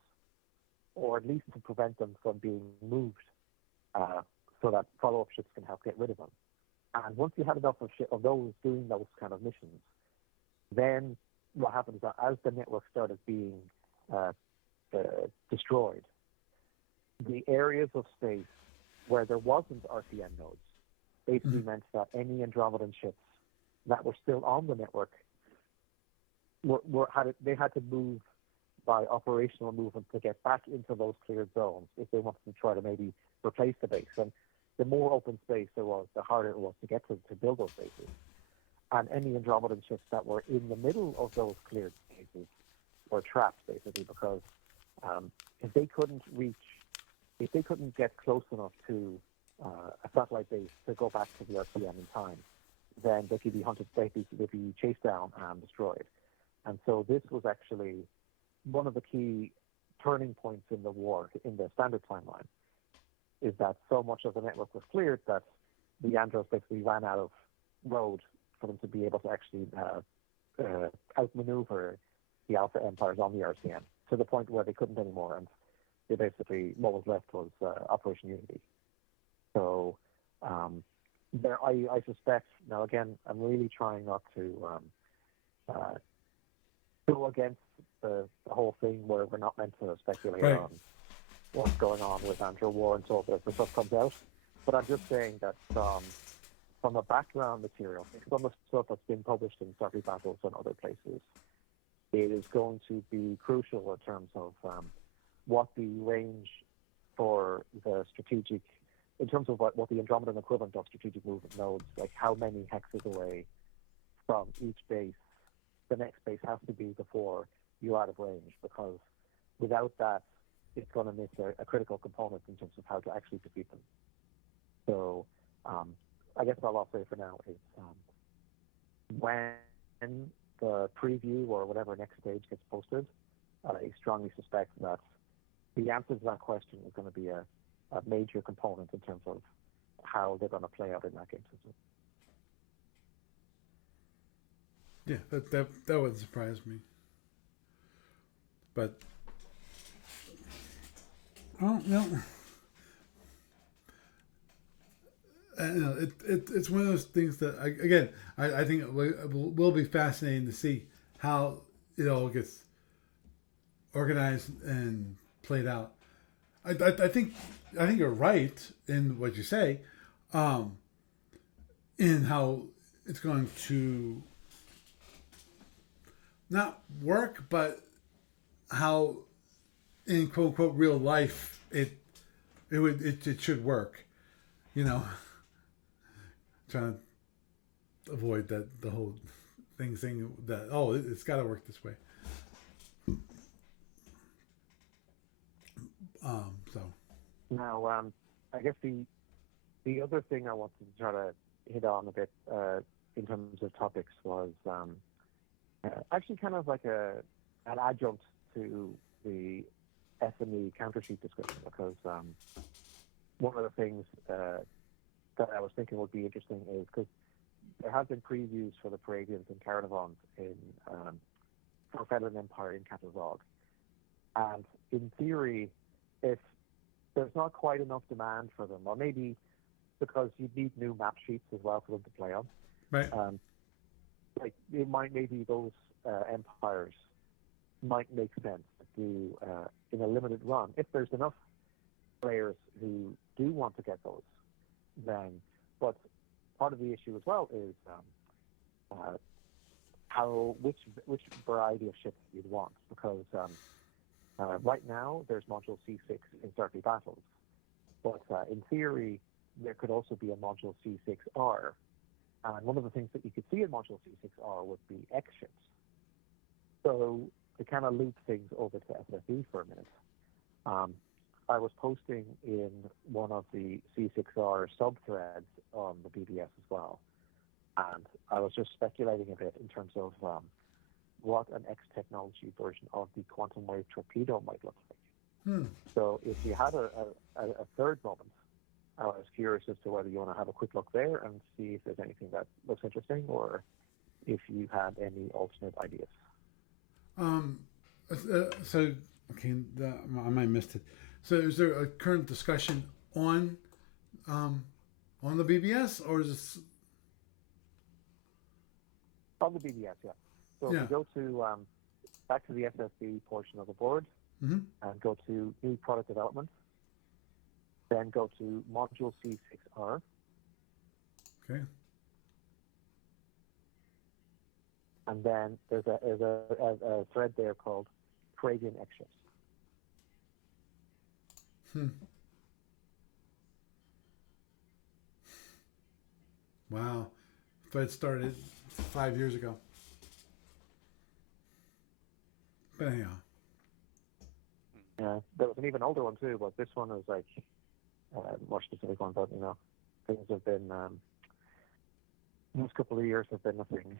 or at least to prevent them from being moved, so that follow-up ships can help get rid of them. And once you had enough of those doing those kind of missions, then what happens is that as the network started being destroyed, the areas of space where there wasn't RTN nodes basically meant that any Andromedan ships that were still on the network they had to move by operational movement to get back into those cleared zones if they wanted to try to maybe replace the base. And the more open space there was, the harder it was to get to build those bases. And any Andromedan ships that were in the middle of those cleared spaces were trapped, basically, because if they couldn't get close enough to a satellite base to go back to the RTN in time, then they could be hunted, they'd be chased down and destroyed. And so this was actually one of the key turning points in the war, in the standard timeline, is that so much of the network was cleared that the Andros basically ran out of road for them to be able to actually outmaneuver the Alpha Empires on the RCN, to the point where they couldn't anymore, and they basically, what was left was Operation Unity. So I suspect, now again, I'm really trying not to go against the whole thing where we're not meant to speculate on what's going on with Andro War until the stuff comes out. But I'm just saying that from a background material, from the stuff that's been published in Starfleet Battles and other places, it is going to be crucial in terms of what the range for the strategic, in terms of what the Andromedan equivalent of strategic movement nodes, like how many hexes away from each base the next base has to be before you're out of range, because without that, it's going to miss a critical component in terms of how to actually defeat them. So I guess all I'll say for now is when the preview or whatever next stage gets posted, I strongly suspect that the answer to that question is going to be a major component in terms of how they're going to play out in that game system. Yeah, that would surprise me. But oh no, it's one of those things that I think it will be fascinating to see how it all gets organized and played out. I think you're right in what you say, um, in how it's going to not work, but how in quote unquote real life it should work. You know, trying to avoid that the whole thing that it's got to work this way. So Now, I guess the other thing I wanted to try to hit on a bit in terms of topics was actually kind of like an adjunct to the SME counter sheet description, because one of the things that I was thinking would be interesting is because there have been previews for the Palladians and Caravans in for Fedland Empire in Catalog, and in theory, if there's not quite enough demand for them, or maybe because you need new map sheets as well for them to play on. right, Like it might maybe those empires might make sense to do in a limited run if there's enough players who do want to get those. Then, but part of the issue as well is which variety of ships you'd want, because right now there's module C6 in Starfleet Battles, but in theory there could also be a module C6R, and one of the things that you could see in module C6R would be X ships. So to kind of loop things over to SFU for a minute, I was posting in one of the C6R sub-threads on the BBS as well, and I was just speculating a bit in terms of what an X technology version of the quantum wave torpedo might look like. So if you had a third moment, I was curious as to whether you want to have a quick look there and see if there's anything that looks interesting, or if you had any alternate ideas. So okay, I might have missed it. So is there a current discussion on the BBS, or is this On the BBS, yeah. So Yeah. if you go to back to the SFB portion of the board, Mhm. and go to new product development, then go to module C6R, Okay. and then there's a thread there called Palladian X ships. Wow. Thread started 5 years ago. But anyhow. There was an even older one too, but this one is like more specific one. But things have been these couple of years have been nothing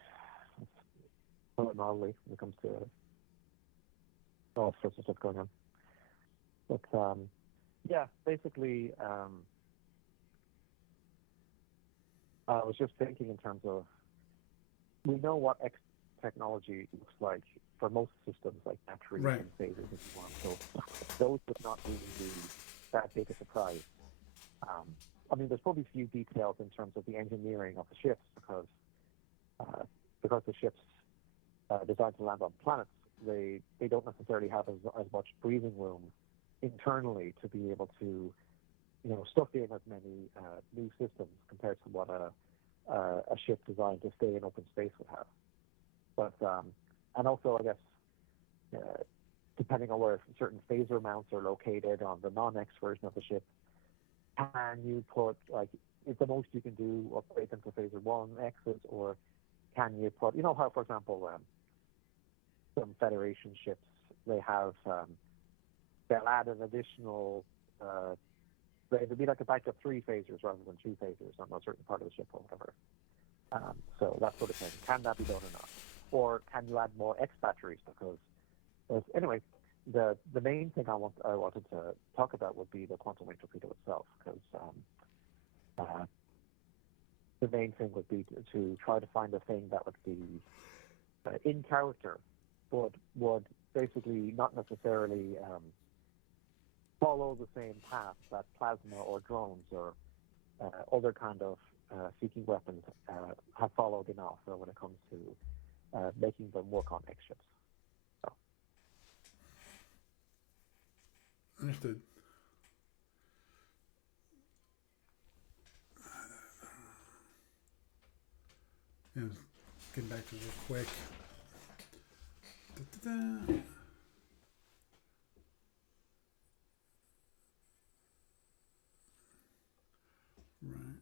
normally when it comes to all sorts of stuff going on. But yeah, basically, I was just thinking in terms of, we know what X technology looks like for most systems, like batteries Right. and phasers and so on. So those would not really be that big a surprise. I mean, there's probably a few details in terms of the engineering of the ships, because the ships designed to land on planets, they don't necessarily have as much breathing room internally to be able to stuff in as many new systems compared to what a ship designed to stay in open space would have. But and also, I guess, depending on where certain phaser mounts are located on the non-X version of the ship, can you put, like, is the most you can do upgrade them to phaser 1 X's, or can you put, how, for example, some Federation ships, they have, they'll add an additional, it'd be like a bank of 3 phasers rather than 2 phasers on a certain part of the ship or whatever. So that sort of thing. Can that be done or not? Or can you add more X batteries? Because anyway, the main thing I wanted to talk about would be the quantum wave torpedo itself, because the main thing would be to try to find a thing that would be in character, but would basically not necessarily follow the same path that plasma or drones or other kind of seeking weapons have followed in Alpha when it comes to making them work on X ships. So. Understood. Yeah, getting back to it real quick. Da-da-da. Right.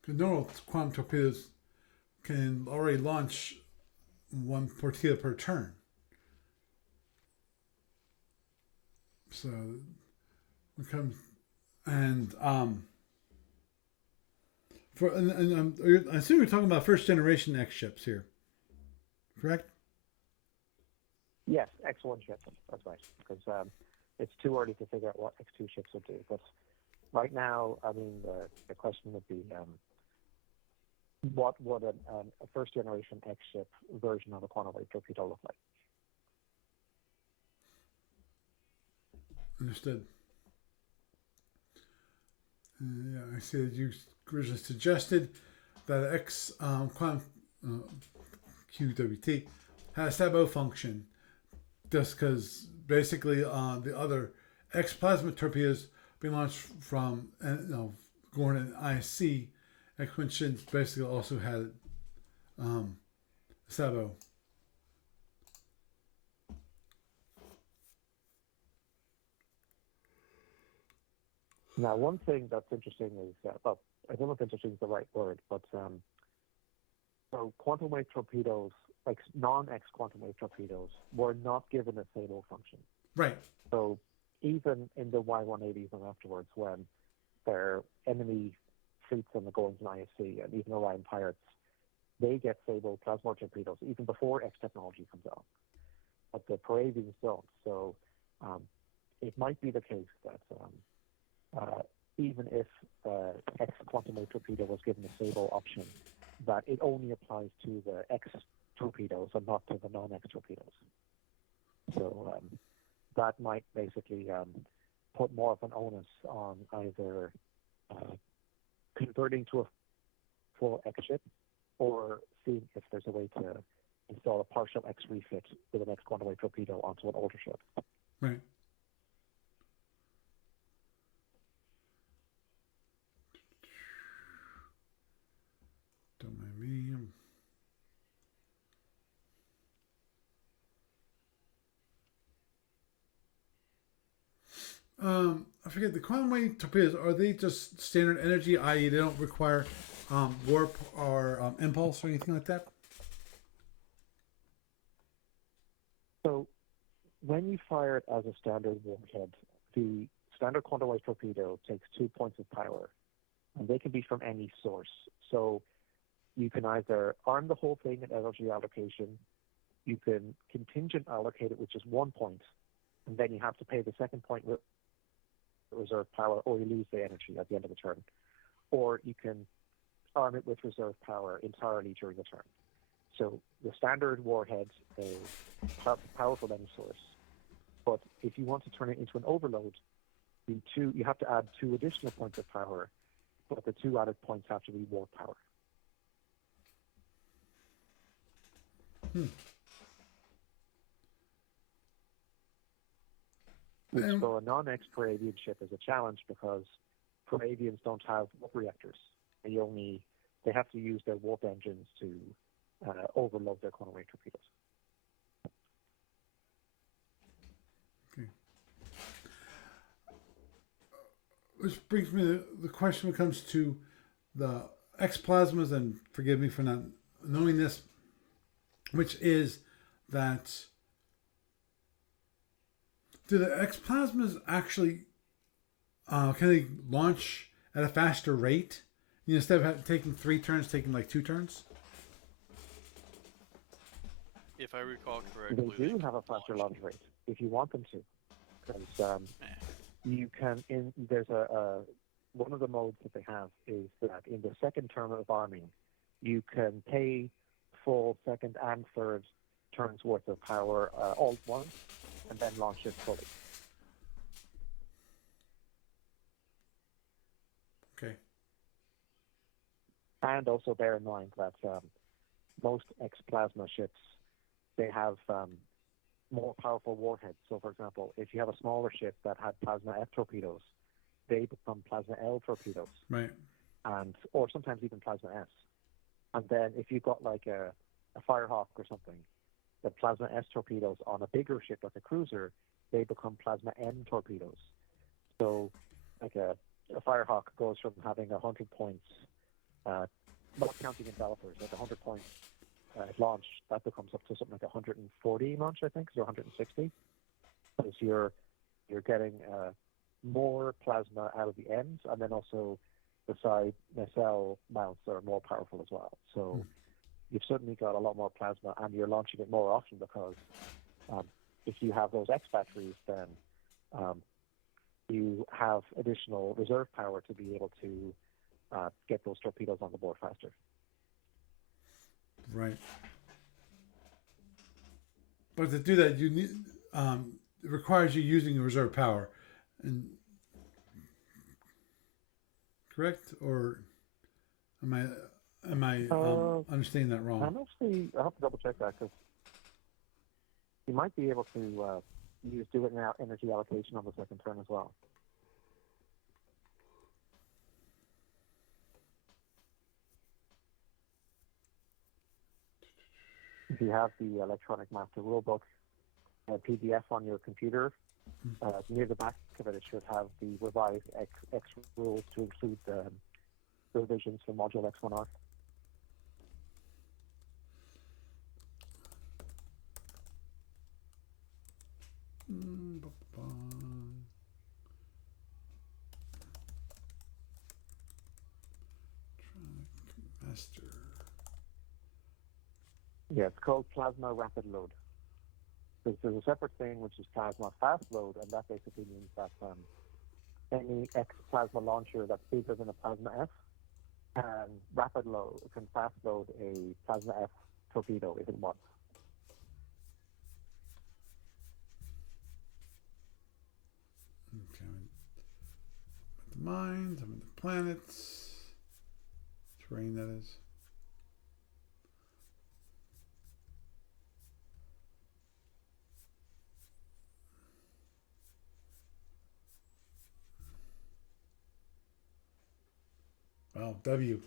Because normal quantum torpedoes can already launch one torpedo per turn. So it comes and I assume you're talking about first generation X ships here, correct? Yes, X1 ships. That's right. Because it's too early to figure out what X2 ships will do. But right now, I mean, the question would be, what would a first generation X ship version of a quantum wave torpedo look like? Understood. Yeah, I see that you originally suggested that X quantum QWT has a SFU function, just because basically the other X plasma torpedoes being launched from going in IC, X-Winch basically also had SFU. Now, one thing that's interesting is, well, I don't know if interesting is the right word, but so quantum wave torpedoes, like non-X quantum wave torpedoes, were not given a SFU function. Right. So even in the Y-180s and afterwards, when their enemy fleets on the Golden ISC and even Orion Pirates, they get SFU plasma torpedoes even before X technology comes out. But the Paravians don't. So it might be the case that even if X quantum wave torpedo was given a SFU option, that it only applies to the X torpedoes and not to the non-X torpedoes. So that might basically put more of an onus on either converting to a full X ship or seeing if there's a way to install a partial X refit with an X quantum wave torpedo onto an older ship. Right. Don't mind me. I forget, the quantum wave torpedoes, are they just standard energy, i.e. they don't require warp or impulse or anything like that? So when you fire it as a standard warhead, the standard quantum wave torpedo takes 2 points of power, and they can be from any source. So you can either arm the whole thing at energy allocation, you can contingent allocate it, which is 1 point, and then you have to pay the second point with reserve power, or you lose the energy at the end of the turn. Or you can arm it with reserve power entirely during the turn. So the standard warhead is powerful any source. But if you want to turn it into an overload, you have to add 2 additional points of power, but the 2 added points have to be warp power. Which for a non-X Paravian ship is a challenge because Paravians don't have warp reactors. They have to use their warp engines to overload their quantum wave torpedoes. Okay. Which brings me to the question when it comes to the X plasmas, and forgive me for not knowing this, which is that do the X plasmas actually can they launch at a faster rate? Instead of taking 3 turns, taking like 2 turns? If I recall correctly, they do have a faster launch rate if you want them to, because you can. There's one of the modes that they have is that in the second term of arming, you can pay full second and third turns worth of power all at once, and then launch it fully. Okay. And also bear in mind that most X-Plasma ships, they have more powerful warheads. So, for example, if you have a smaller ship that had Plasma F torpedoes, they become Plasma L torpedoes. Right. Or sometimes even Plasma S. And then if you've got like a Firehawk or something, the Plasma S torpedoes on a bigger ship like a cruiser, they become Plasma M torpedoes. So like a Firehawk goes from having 100 points, not counting envelopers, like 100 points at launch, that becomes up to something like 140 launch, I think, or 160. Because you're getting more plasma out of the ends, and then also the side nacelle mounts are more powerful as well. So you've suddenly got a lot more plasma, and you're launching it more often because if you have those X batteries, then you have additional reserve power to be able to get those torpedoes on the board faster. Right. But to do that, you need it requires you using reserve power, and correct, or am I understanding that wrong? I'm actually, I'll have to double check that, because you might be able to do it now energy allocation on the second turn as well. If you have the electronic master rulebook PDF on your computer, near the back of it, it should have the revised X rules to include the revisions for Module X1R. Master. Yeah, it's called Plasma Rapid Load. There's a separate thing which is Plasma Fast Load, and that basically means that any X plasma launcher that's bigger than a Plasma F can fast load a Plasma F torpedo if it wants. Okay. I'm at the mines. I'm at the planets. Terrain, that is. Well, W.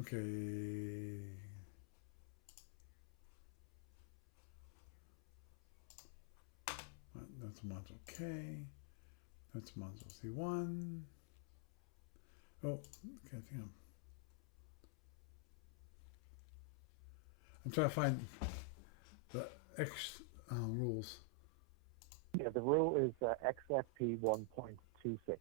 Okay. That's module K. That's module C1. Oh, okay, I think I'm trying to find the X rules. Yeah, the rule is XFP 1.26.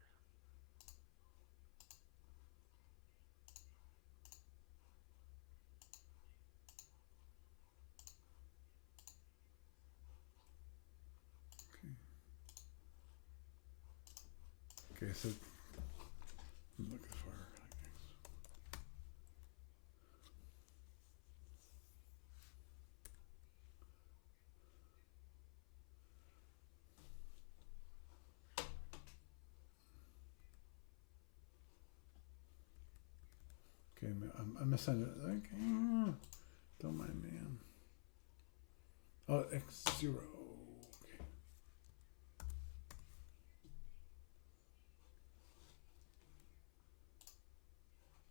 Okay, so I'm looking for. Okay, I'm missing it. Okay, don't mind me. Oh, X0. Okay.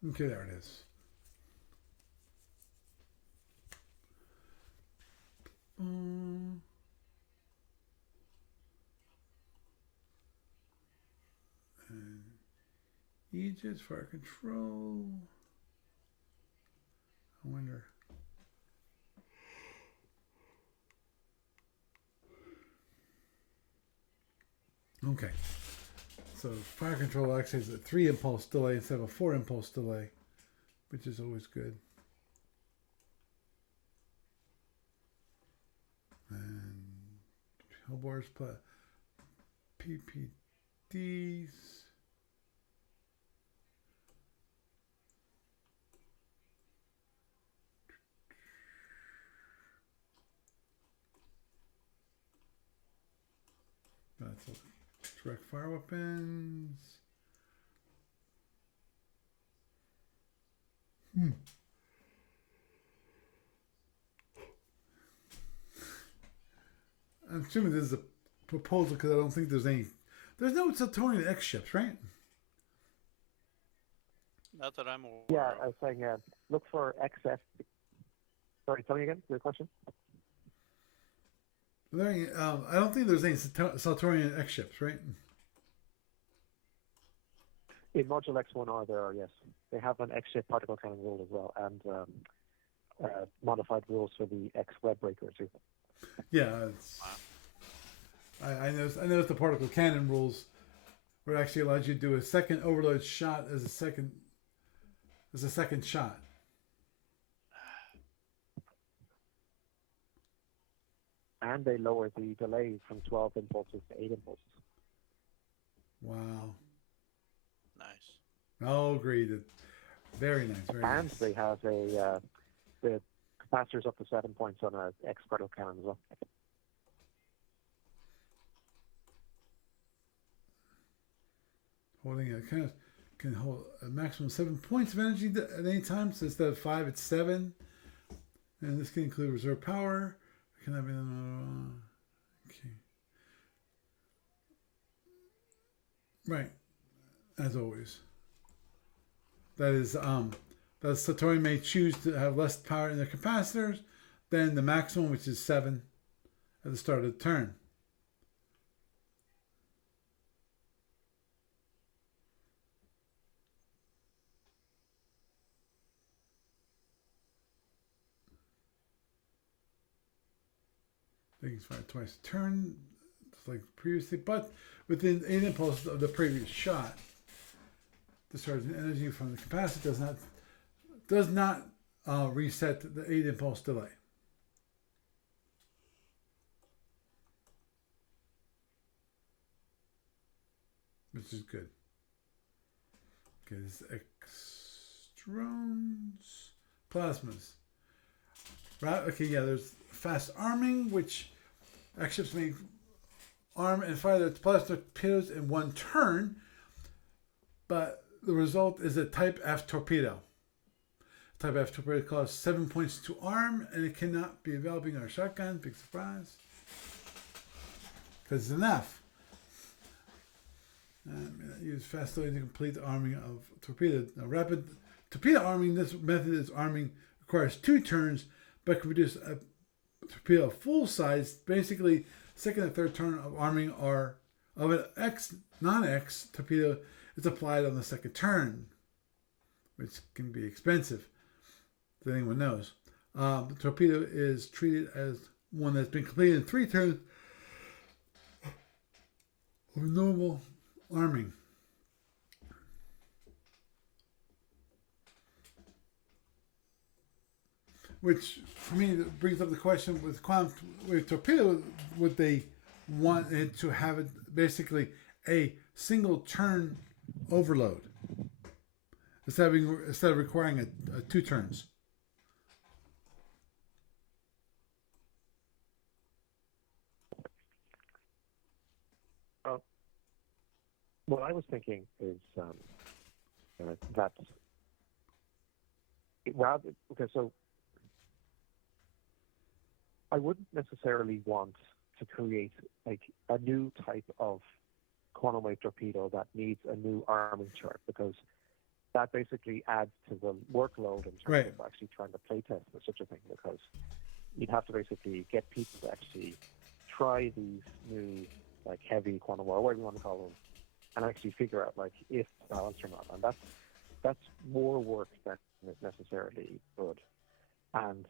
Okay, there it is. And Aegis, fire control. I wonder. Okay. So fire control actually has a 3 impulse delay instead of a 4 impulse delay, which is always good. Hellbore's PPDs. That's a direct fire weapons. I'm assuming this is a proposal because I don't think there's any. There's no Saturnian X ships, right? Not that I'm aware Yeah, of. I was saying, look for XF. Sorry, tell me again your question. I don't think there's any Saturnian X ships, right? In Module X1R, there are, yes. They have an X-ship particle cannon rule as well, and modified rules for the X-web breaker, too. Yeah, I noticed the particle cannon rules where it actually allows you to do a second overload shot as a second shot. And they lower the delay from 12 impulses to 8 impulses. Wow. Nice. I'll agree that very nice. Very And nice. they have the capacitors up to 7 points on a X particle cannon as well. Holding a can hold a maximum 7 points of energy at any time. So instead of 5, it's 7. And this can include reserve power. Can have okay. Right. As always. That is the Satori may choose to have less power in their capacitors than the maximum, which is 7 at the start of the turn. They can fire twice a turn, just like previously, but within 8 impulses of the previous shot. Discharging energy from the capacitor does not reset the 8 impulse delay. Which is good. Okay, this is X-drones. Plasmas. Right, okay, yeah, there's fast arming, which X-ships may arm and fire their plasma torpedoes in one turn, but the result is a Type F torpedo. Type F torpedo costs 7 points to arm, and it cannot be developing our shotgun. Big surprise. Because it's an F. Use fast loading to complete the arming of torpedo. Now, rapid torpedo arming, this method is arming requires 2 turns, but can produce a torpedo full size. Basically, second and third turn of arming are of an non-X torpedo is applied on the second turn, which can be expensive, if anyone knows. The torpedo is treated as one that's been completed in 3 turns of normal arming. Which, for me, brings up the question with torpedo, would they want it to have it basically a single turn overload instead of requiring a 2 turns? What I was thinking is that rather, okay, so I wouldn't necessarily want to create like a new type of quantum wave torpedo that needs a new arming chart, because that basically adds to the workload in terms of actually trying to playtest for such a thing, because you'd have to basically get people to actually try these new like heavy quantum wave, whatever you want to call them, and actually figure out like if it's balanced or not. And that's more work than is necessarily good. And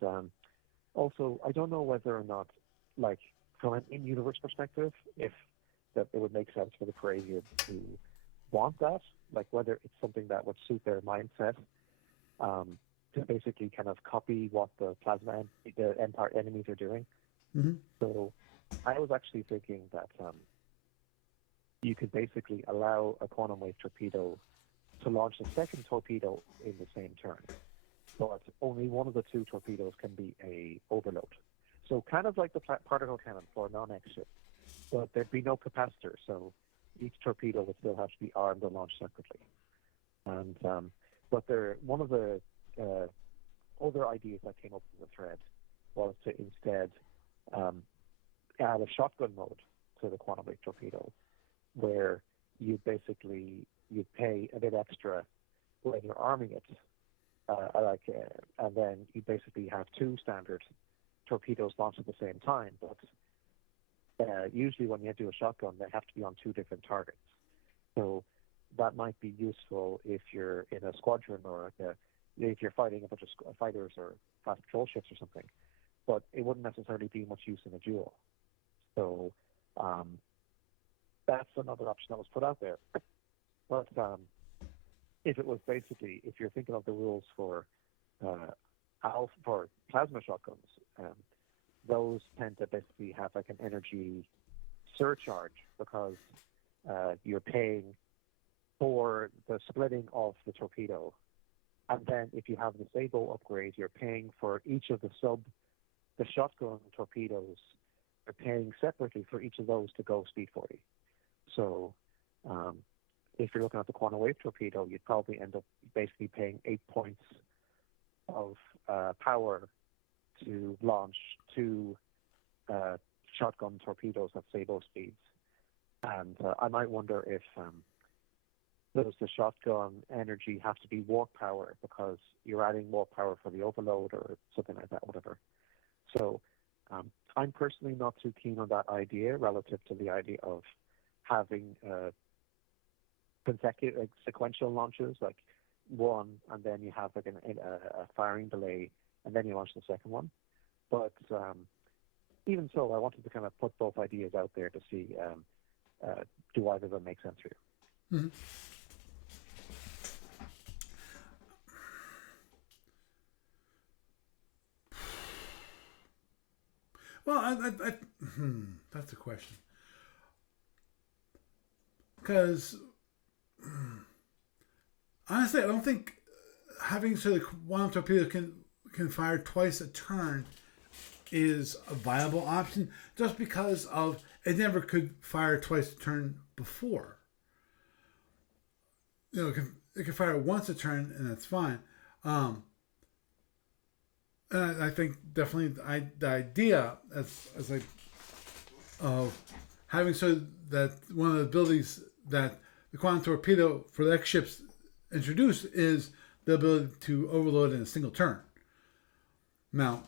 also, I don't know whether or not, like from an in-universe perspective, if that it would make sense for the Courageous to want that, like whether it's something that would suit their mindset, to basically kind of copy what the plasma the Empire enemies are doing. Mm-hmm. So I was actually thinking that you could basically allow a quantum wave torpedo to launch a second torpedo in the same turn, but only one of the two torpedoes can be a overload. So kind of like the particle cannon for a non-X ship, but there'd be no capacitor, so each torpedo would still have to be armed and launched separately. And but one of the other ideas that came up in the thread was to instead add a shotgun mode to the quantum wave torpedo, where you'd pay a bit extra when you're arming it, and then you basically have two standard torpedoes launched at the same time. But usually when you do a shotgun, they have to be on two different targets. So that might be useful if you're in a squadron or if you're fighting a bunch of fighters or fast patrol ships or something. But it wouldn't necessarily be much use in a duel. So that's another option that was put out there. But if you're thinking of the rules for plasma shotguns, those tend to basically have like an energy surcharge because you're paying for the splitting of the torpedo. And then if you have the Sabo upgrade, you're paying for each of the shotgun torpedoes. You're paying separately for each of those to go speed 40. So if you're looking at the quantum wave torpedo, you'd probably end up basically paying 8 points of power to launch two shotgun torpedoes at Sabo speeds. And I might wonder if does the shotgun energy have to be warp power because you're adding warp power for the overload or something like that, whatever. So I'm personally not too keen on that idea relative to the idea of having consecutive sequential launches, like one, and then you have like a firing delay, and then you launch the second one. But even so, I wanted to kind of put both ideas out there to see do either of them make sense for you. Mm-hmm. Well, that's a question. Because honestly, I don't think having so the quantum torpedo can fire twice a turn is a viable option, just because of it never could fire twice a turn before. It can fire once a turn, and that's fine. And I think definitely the idea as like of having so that one of the abilities that the quantum torpedo for the X ships introduced is the ability to overload in a single turn. Now,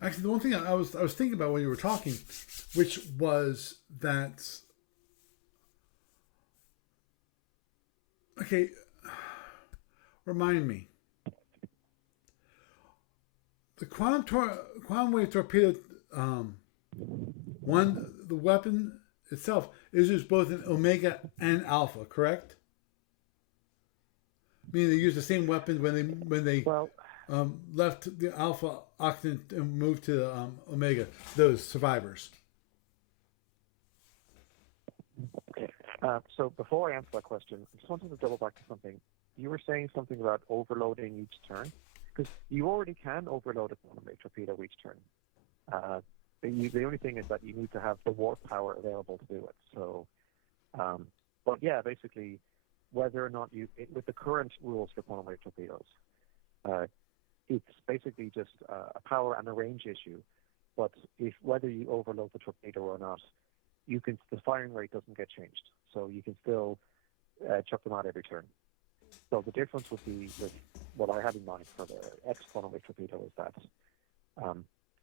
actually, the one thing I was thinking about when you were talking, which was that. Okay, remind me. The quantum wave torpedo, the weapon itself is used both in Omega and Alpha, correct? Meaning they use the same weapons when they left the Alpha octant and moved to the Omega. Those survivors. Okay. So before I answer that question, I just wanted to double back to something. You were saying something about overloading each turn, because you already can overload a quantum wave torpedo each turn. The only thing is that you need to have the warp power available to do it. So, but yeah, basically, whether or not with the current rules for quantum wave torpedoes, it's basically just a power and a range issue. But whether you overload the torpedo or not, the firing rate doesn't get changed. So you can still chuck them out every turn. So the difference would be with what I had in mind for the X quantum wave torpedo is that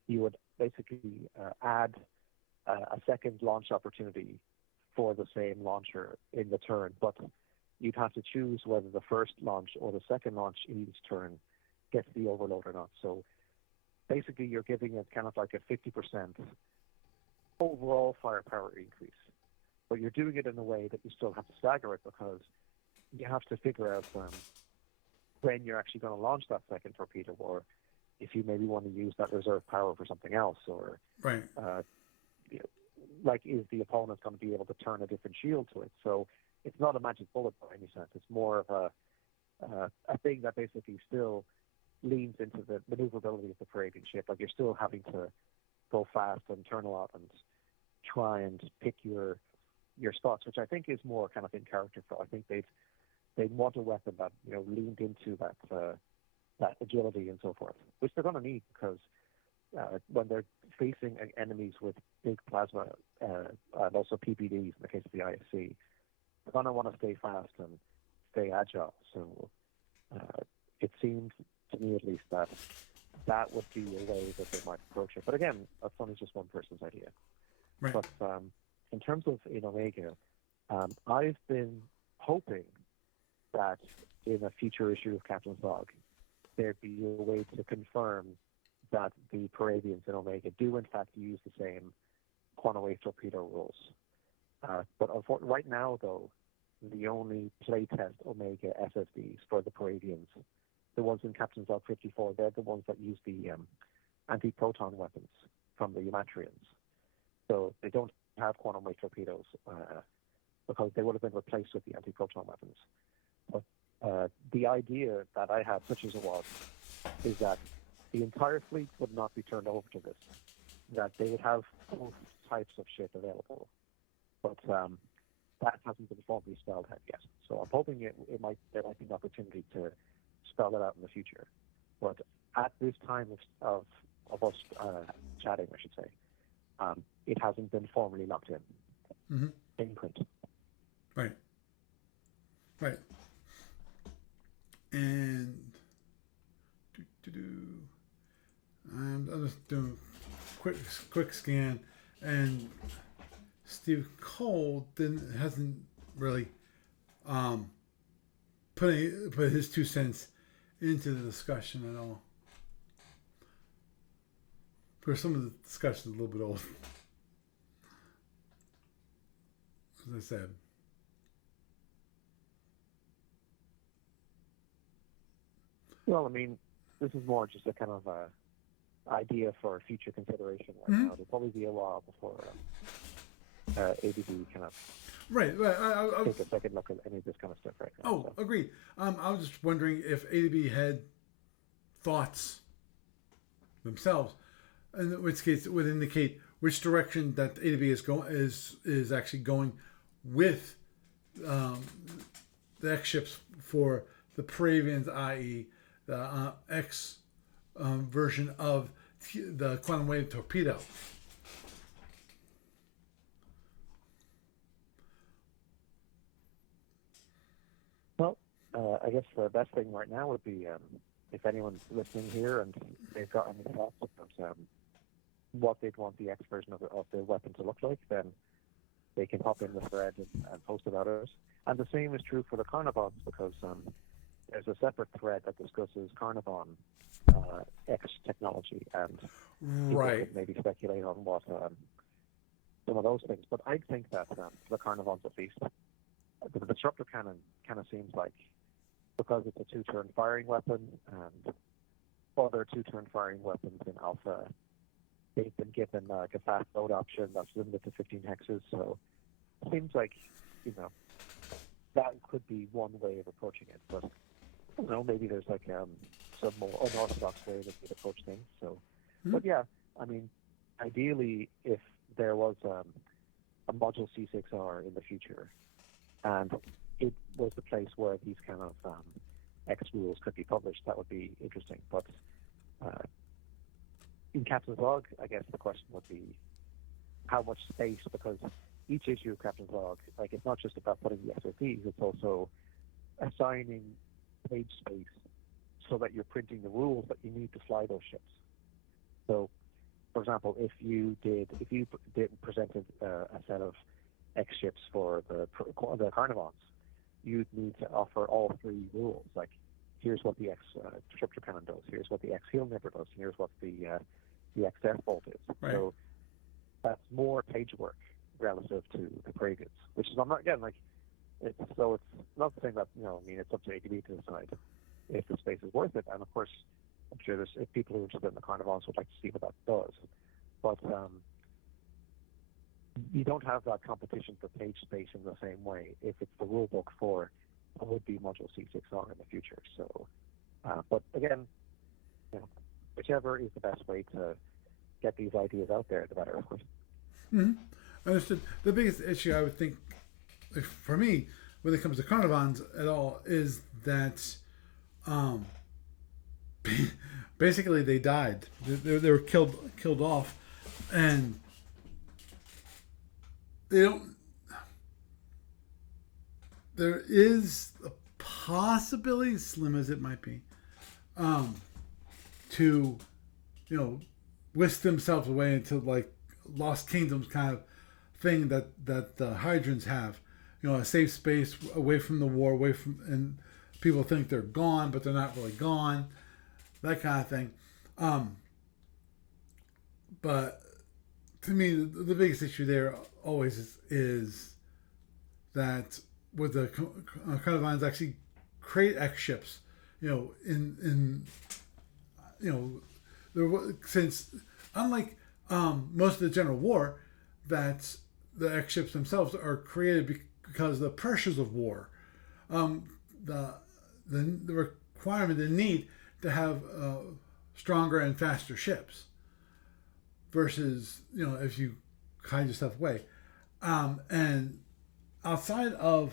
you would basically add a second launch opportunity for the same launcher in the turn, but you'd have to choose whether the first launch or the second launch in each turn gets the overload or not. So basically you're giving it kind of like a 50% overall firepower increase, but you're doing it in a way that you still have to stagger it, because you have to figure out when you're actually going to launch that second torpedo, or if you maybe want to use that reserve power for something else, or Right. You know, like, is the opponent going to be able to turn a different shield to it? So it's not a magic bullet by any sense. It's more of a thing that basically still leans into the maneuverability of the Parabian ship. Like, you're still having to go fast and turn a lot and try and pick your spots, which I think is more kind of in character for. I think they'd want a weapon that, you know, leaned into that agility and so forth, which they're going to need, because when they're facing enemies with big plasma and also PPDs in the case of the IFC, they're going to want to stay fast and stay agile. So it seemed to me, at least, that would be a way that they might approach it. But again, that's only just one person's idea. Right. But in terms of in Omega, I've been hoping that in a future issue of Captain's Log, there'd be a way to confirm that the Parabians in Omega do in fact use the same quantum wave torpedo rules. But right now, though, the only playtest Omega SSDs for the Parabians, the ones in Captain's Log 54, they're the ones that use the anti-proton weapons from the Umatrians. So they don't have quantum wave torpedoes because they would have been replaced with the anti-proton weapons. But the idea that I had, such as it was, is that the entire fleet would not be turned over to this, that they would have both types of ship available. But that hasn't been formally spelled out yet. So I'm hoping there might be an opportunity to spell that out in the future. But at this time of us chatting, I should say, it hasn't been formally locked in print. Right. Right. And I'm just doing a quick scan, and Steve Cole hasn't really put his 2 cents into the discussion at all. For some of the discussion, a little bit old, as I said. Well, I mean, this is more just a kind of idea for future consideration right now. It'll probably be a while before ABB kind of right. take a second look at any of this kind of stuff right now. Oh, so. Agreed. I was just wondering if ABB had thoughts themselves, in which case it would indicate which direction that ABB is actually going with the X ships for the Parabians, i.e. the X version of the quantum wave torpedo. Well, I guess the best thing right now would be if anyone's listening here and they've got any thoughts about what they'd want the X version of the weapon to look like, then they can hop in the thread and post about it. And the same is true for the Carnivons, because there's a separate thread that discusses Carnivon X technology, and people could maybe speculate on what some of those things. But I think that for the Carnivons at least, the disruptor cannon kind of seems like, because it's a 2-turn firing weapon and other 2-turn firing weapons in Alpha, they've been given like a fast load option that's limited to 15 hexes. So it seems like, you know, that could be one way of approaching it. But I don't know, maybe there's like some more unorthodox way that you'd approach things. So, but yeah, I mean, ideally, if there was a module C6R in the future, and it was the place where these kind of X rules could be published, that would be interesting. But in Captain's Log, I guess the question would be how much space, because each issue of Captain's Log, like, it's not just about putting the SFPs, it's also assigning page space so that you're printing the rules that you need to fly those ships. So, for example, if you presented a set of X ships for the Carnivons, you'd need to offer all 3 rules. Like, here's what the X disruptor cannon does, here's what the X heel nipper does, and here's what the X death bolt is. Right. So that's more page work relative to the Parabians, which is, I'm not, again, like, it's not the thing that, you know, I mean, it's up to ADB to decide. if the space is worth it. And of course, I'm sure there's if people who are interested in the Carnivals would like to see what that does. But you don't have that competition for page space in the same way if it's the rule book for what would be Module C6R in the future. So, but again, whichever is the best way to get these ideas out there, the better, of course. Mm-hmm. Understood. The biggest issue I would think, for me, when it comes to Carnivons at all, is that basically they died. They were killed off, and they don't. There is a possibility, slim as it might be, to whisk themselves away into like Lost Kingdoms kind of thing that the Hydrants have. A safe space away from the war, and people think they're gone, but they're not really gone. That kind of thing. But to me, the biggest issue there always is that with the Carnivons actually create X ships, since unlike most of the general war, that the X ships themselves are created because of the pressures of war, the requirement, the need to have stronger and faster ships, versus if you hide yourself away, and outside of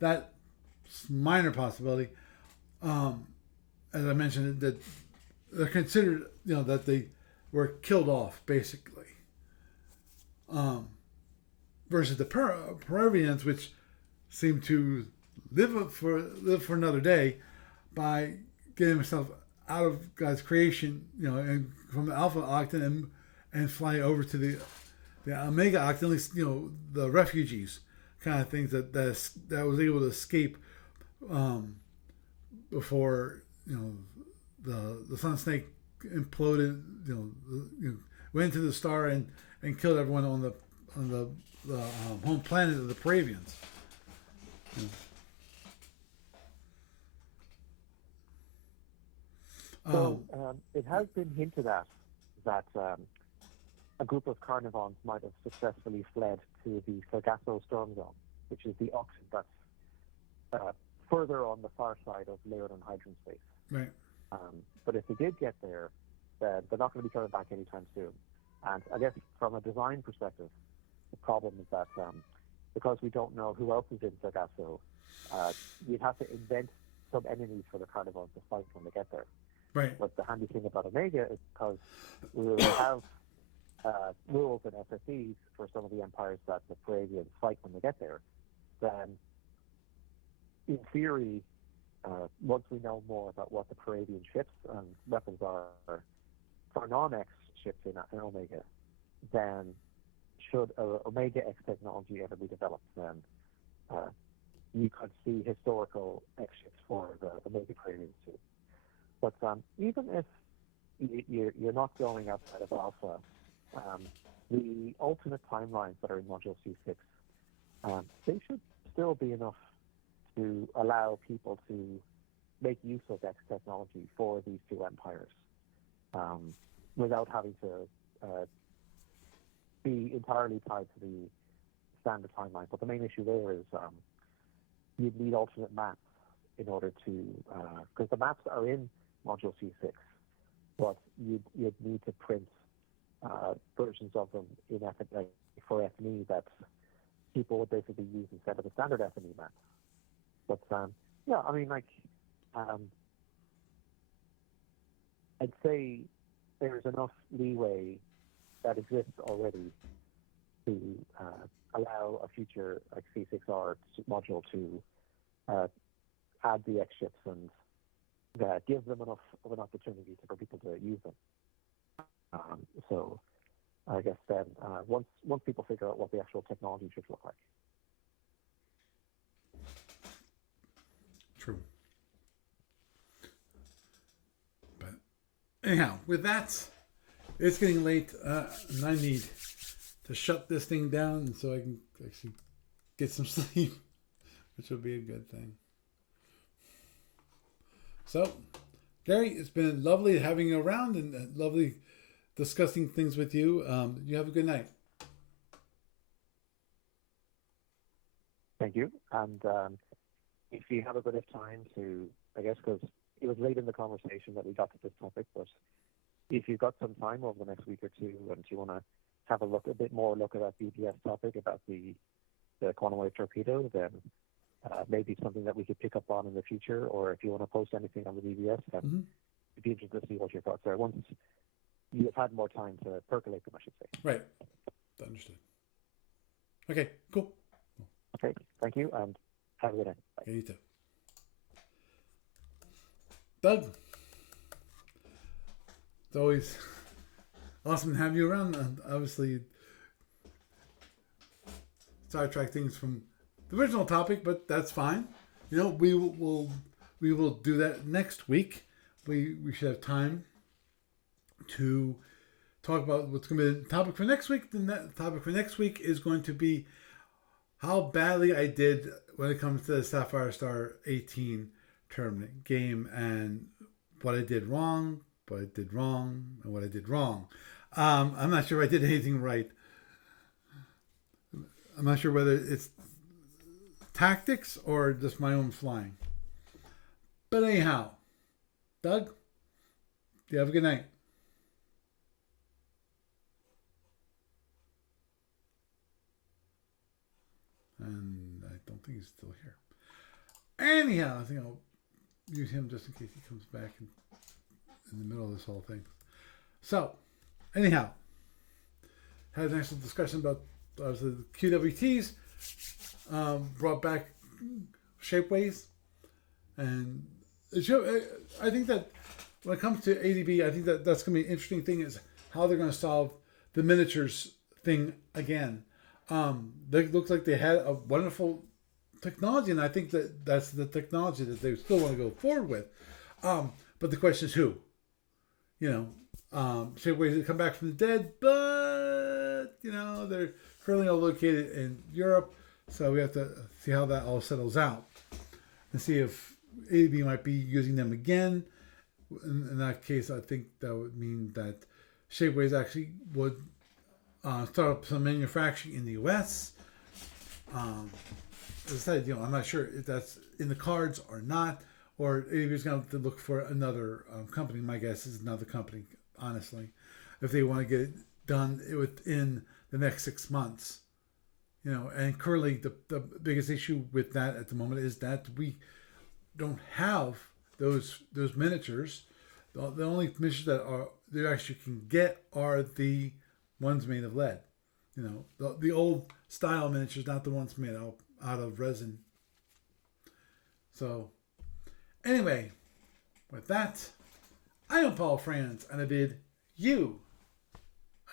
that minor possibility, as I mentioned, that they're considered, that they were killed off, basically. Versus the Peruvians, which seem to live for another day by getting themselves out of God's creation, and from the Alpha Octant and flying over to the Omega Octant, at least, the refugees kind of things that was able to escape before the Sun Snake imploded, went into the star and killed everyone on the home planet of the Peruvians. So it has been hinted at that a group of Carnivons might have successfully fled to the Sargasso storm zone, which is the oxygen that's further on the far side of Lyran and Hydron space. Right. But if they did get there, they're not going to be coming back anytime soon. And I guess from a design perspective, the problem is that because we don't know who else is in Sargasso, you'd have to invent some enemies for the Carnivons to fight when they get there. Right. But the handy thing about Omega is because we will have rules and SFUs for some of the empires that the Peruvians fight when they get there, then in theory, once we know more about what the Peruvian ships and weapons are for non-X ships in Omega, then should Omega X technology ever be developed, then you could see historical X ships for the Omega Peruvians too. But even if you're not going outside of Alpha, the alternate timelines that are in Module C6, they should still be enough to allow people to make use of X technology for these two empires without having to be entirely tied to the standard timeline. But the main issue there is you'd need alternate maps in order to, because the maps are in Module C6, but you'd need to print versions of them in for FNE that people would basically use instead of the standard FNE maps. But yeah, I mean, I'd say there's enough leeway that exists already to allow a future C6R module to add the X ships and give them enough of an opportunity for people to use them. So I guess then once people figure out what the actual technology should look like. True. But anyhow, with that, it's getting late, and I need to shut this thing down so I can actually get some sleep, which will be a good thing. So, Gary, it's been lovely having you around and lovely discussing things with you. You have a good night. Thank you. And if you have a bit of time to, I guess, because it was late in the conversation that we got to this topic, but if you've got some time over the next week or two and you want to have a bit more look at that BBS topic about the quantum wave torpedo, then maybe it's something that we could pick up on in the future, or if you want to post anything on the BBS, then it'd be interesting to see what your thoughts are once you've had more time to percolate them, I should say. Right. Understood. Okay, cool. Okay, thank you, and have a good night. Bye. Yeah, you too. Doug, it's always awesome to have you around. And obviously, sidetrack things from the original topic, but that's fine. You know, we will do that next week. We should have time to talk about what's going to be the topic for next week. The topic for next week is going to be how badly I did when it comes to the Sapphire Star 18 tournament game and what I did wrong, what I did wrong, and what I did wrong. I'm not sure if I did anything right. I'm not sure whether it's tactics or just my own flying. But anyhow, Doug, you have a good night. And I don't think he's still here. Anyhow, I think I'll use him just in case he comes back in the middle of this whole thing. So, anyhow, had a nice little discussion about the QWTs, brought back Shapeways, and I think that when it comes to ADB, I think that that's going to be an interesting thing is how they're going to solve the miniatures thing again. They look like they had a wonderful technology, and I think that that's the technology that they still want to go forward with. But the question is who? You know, Shapeways come back from the dead, but you know they're currently all located in Europe, so we have to see how that all settles out and see if ADB might be using them again. In that case, I think that would mean that Shapeways actually would start up some manufacturing in the U.S. As I said, I'm not sure if that's in the cards or not, or ADB is going to have to look for another company. My guess is another company, honestly, if they want to get it done within the next 6 months. And currently the biggest issue with that at the moment is that we don't have those miniatures. The only miniatures that they actually can get are the ones made of lead. The old style miniatures, not the ones made out of resin. So, anyway, with that, I am Paul Franz, and I bid you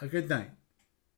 a good night.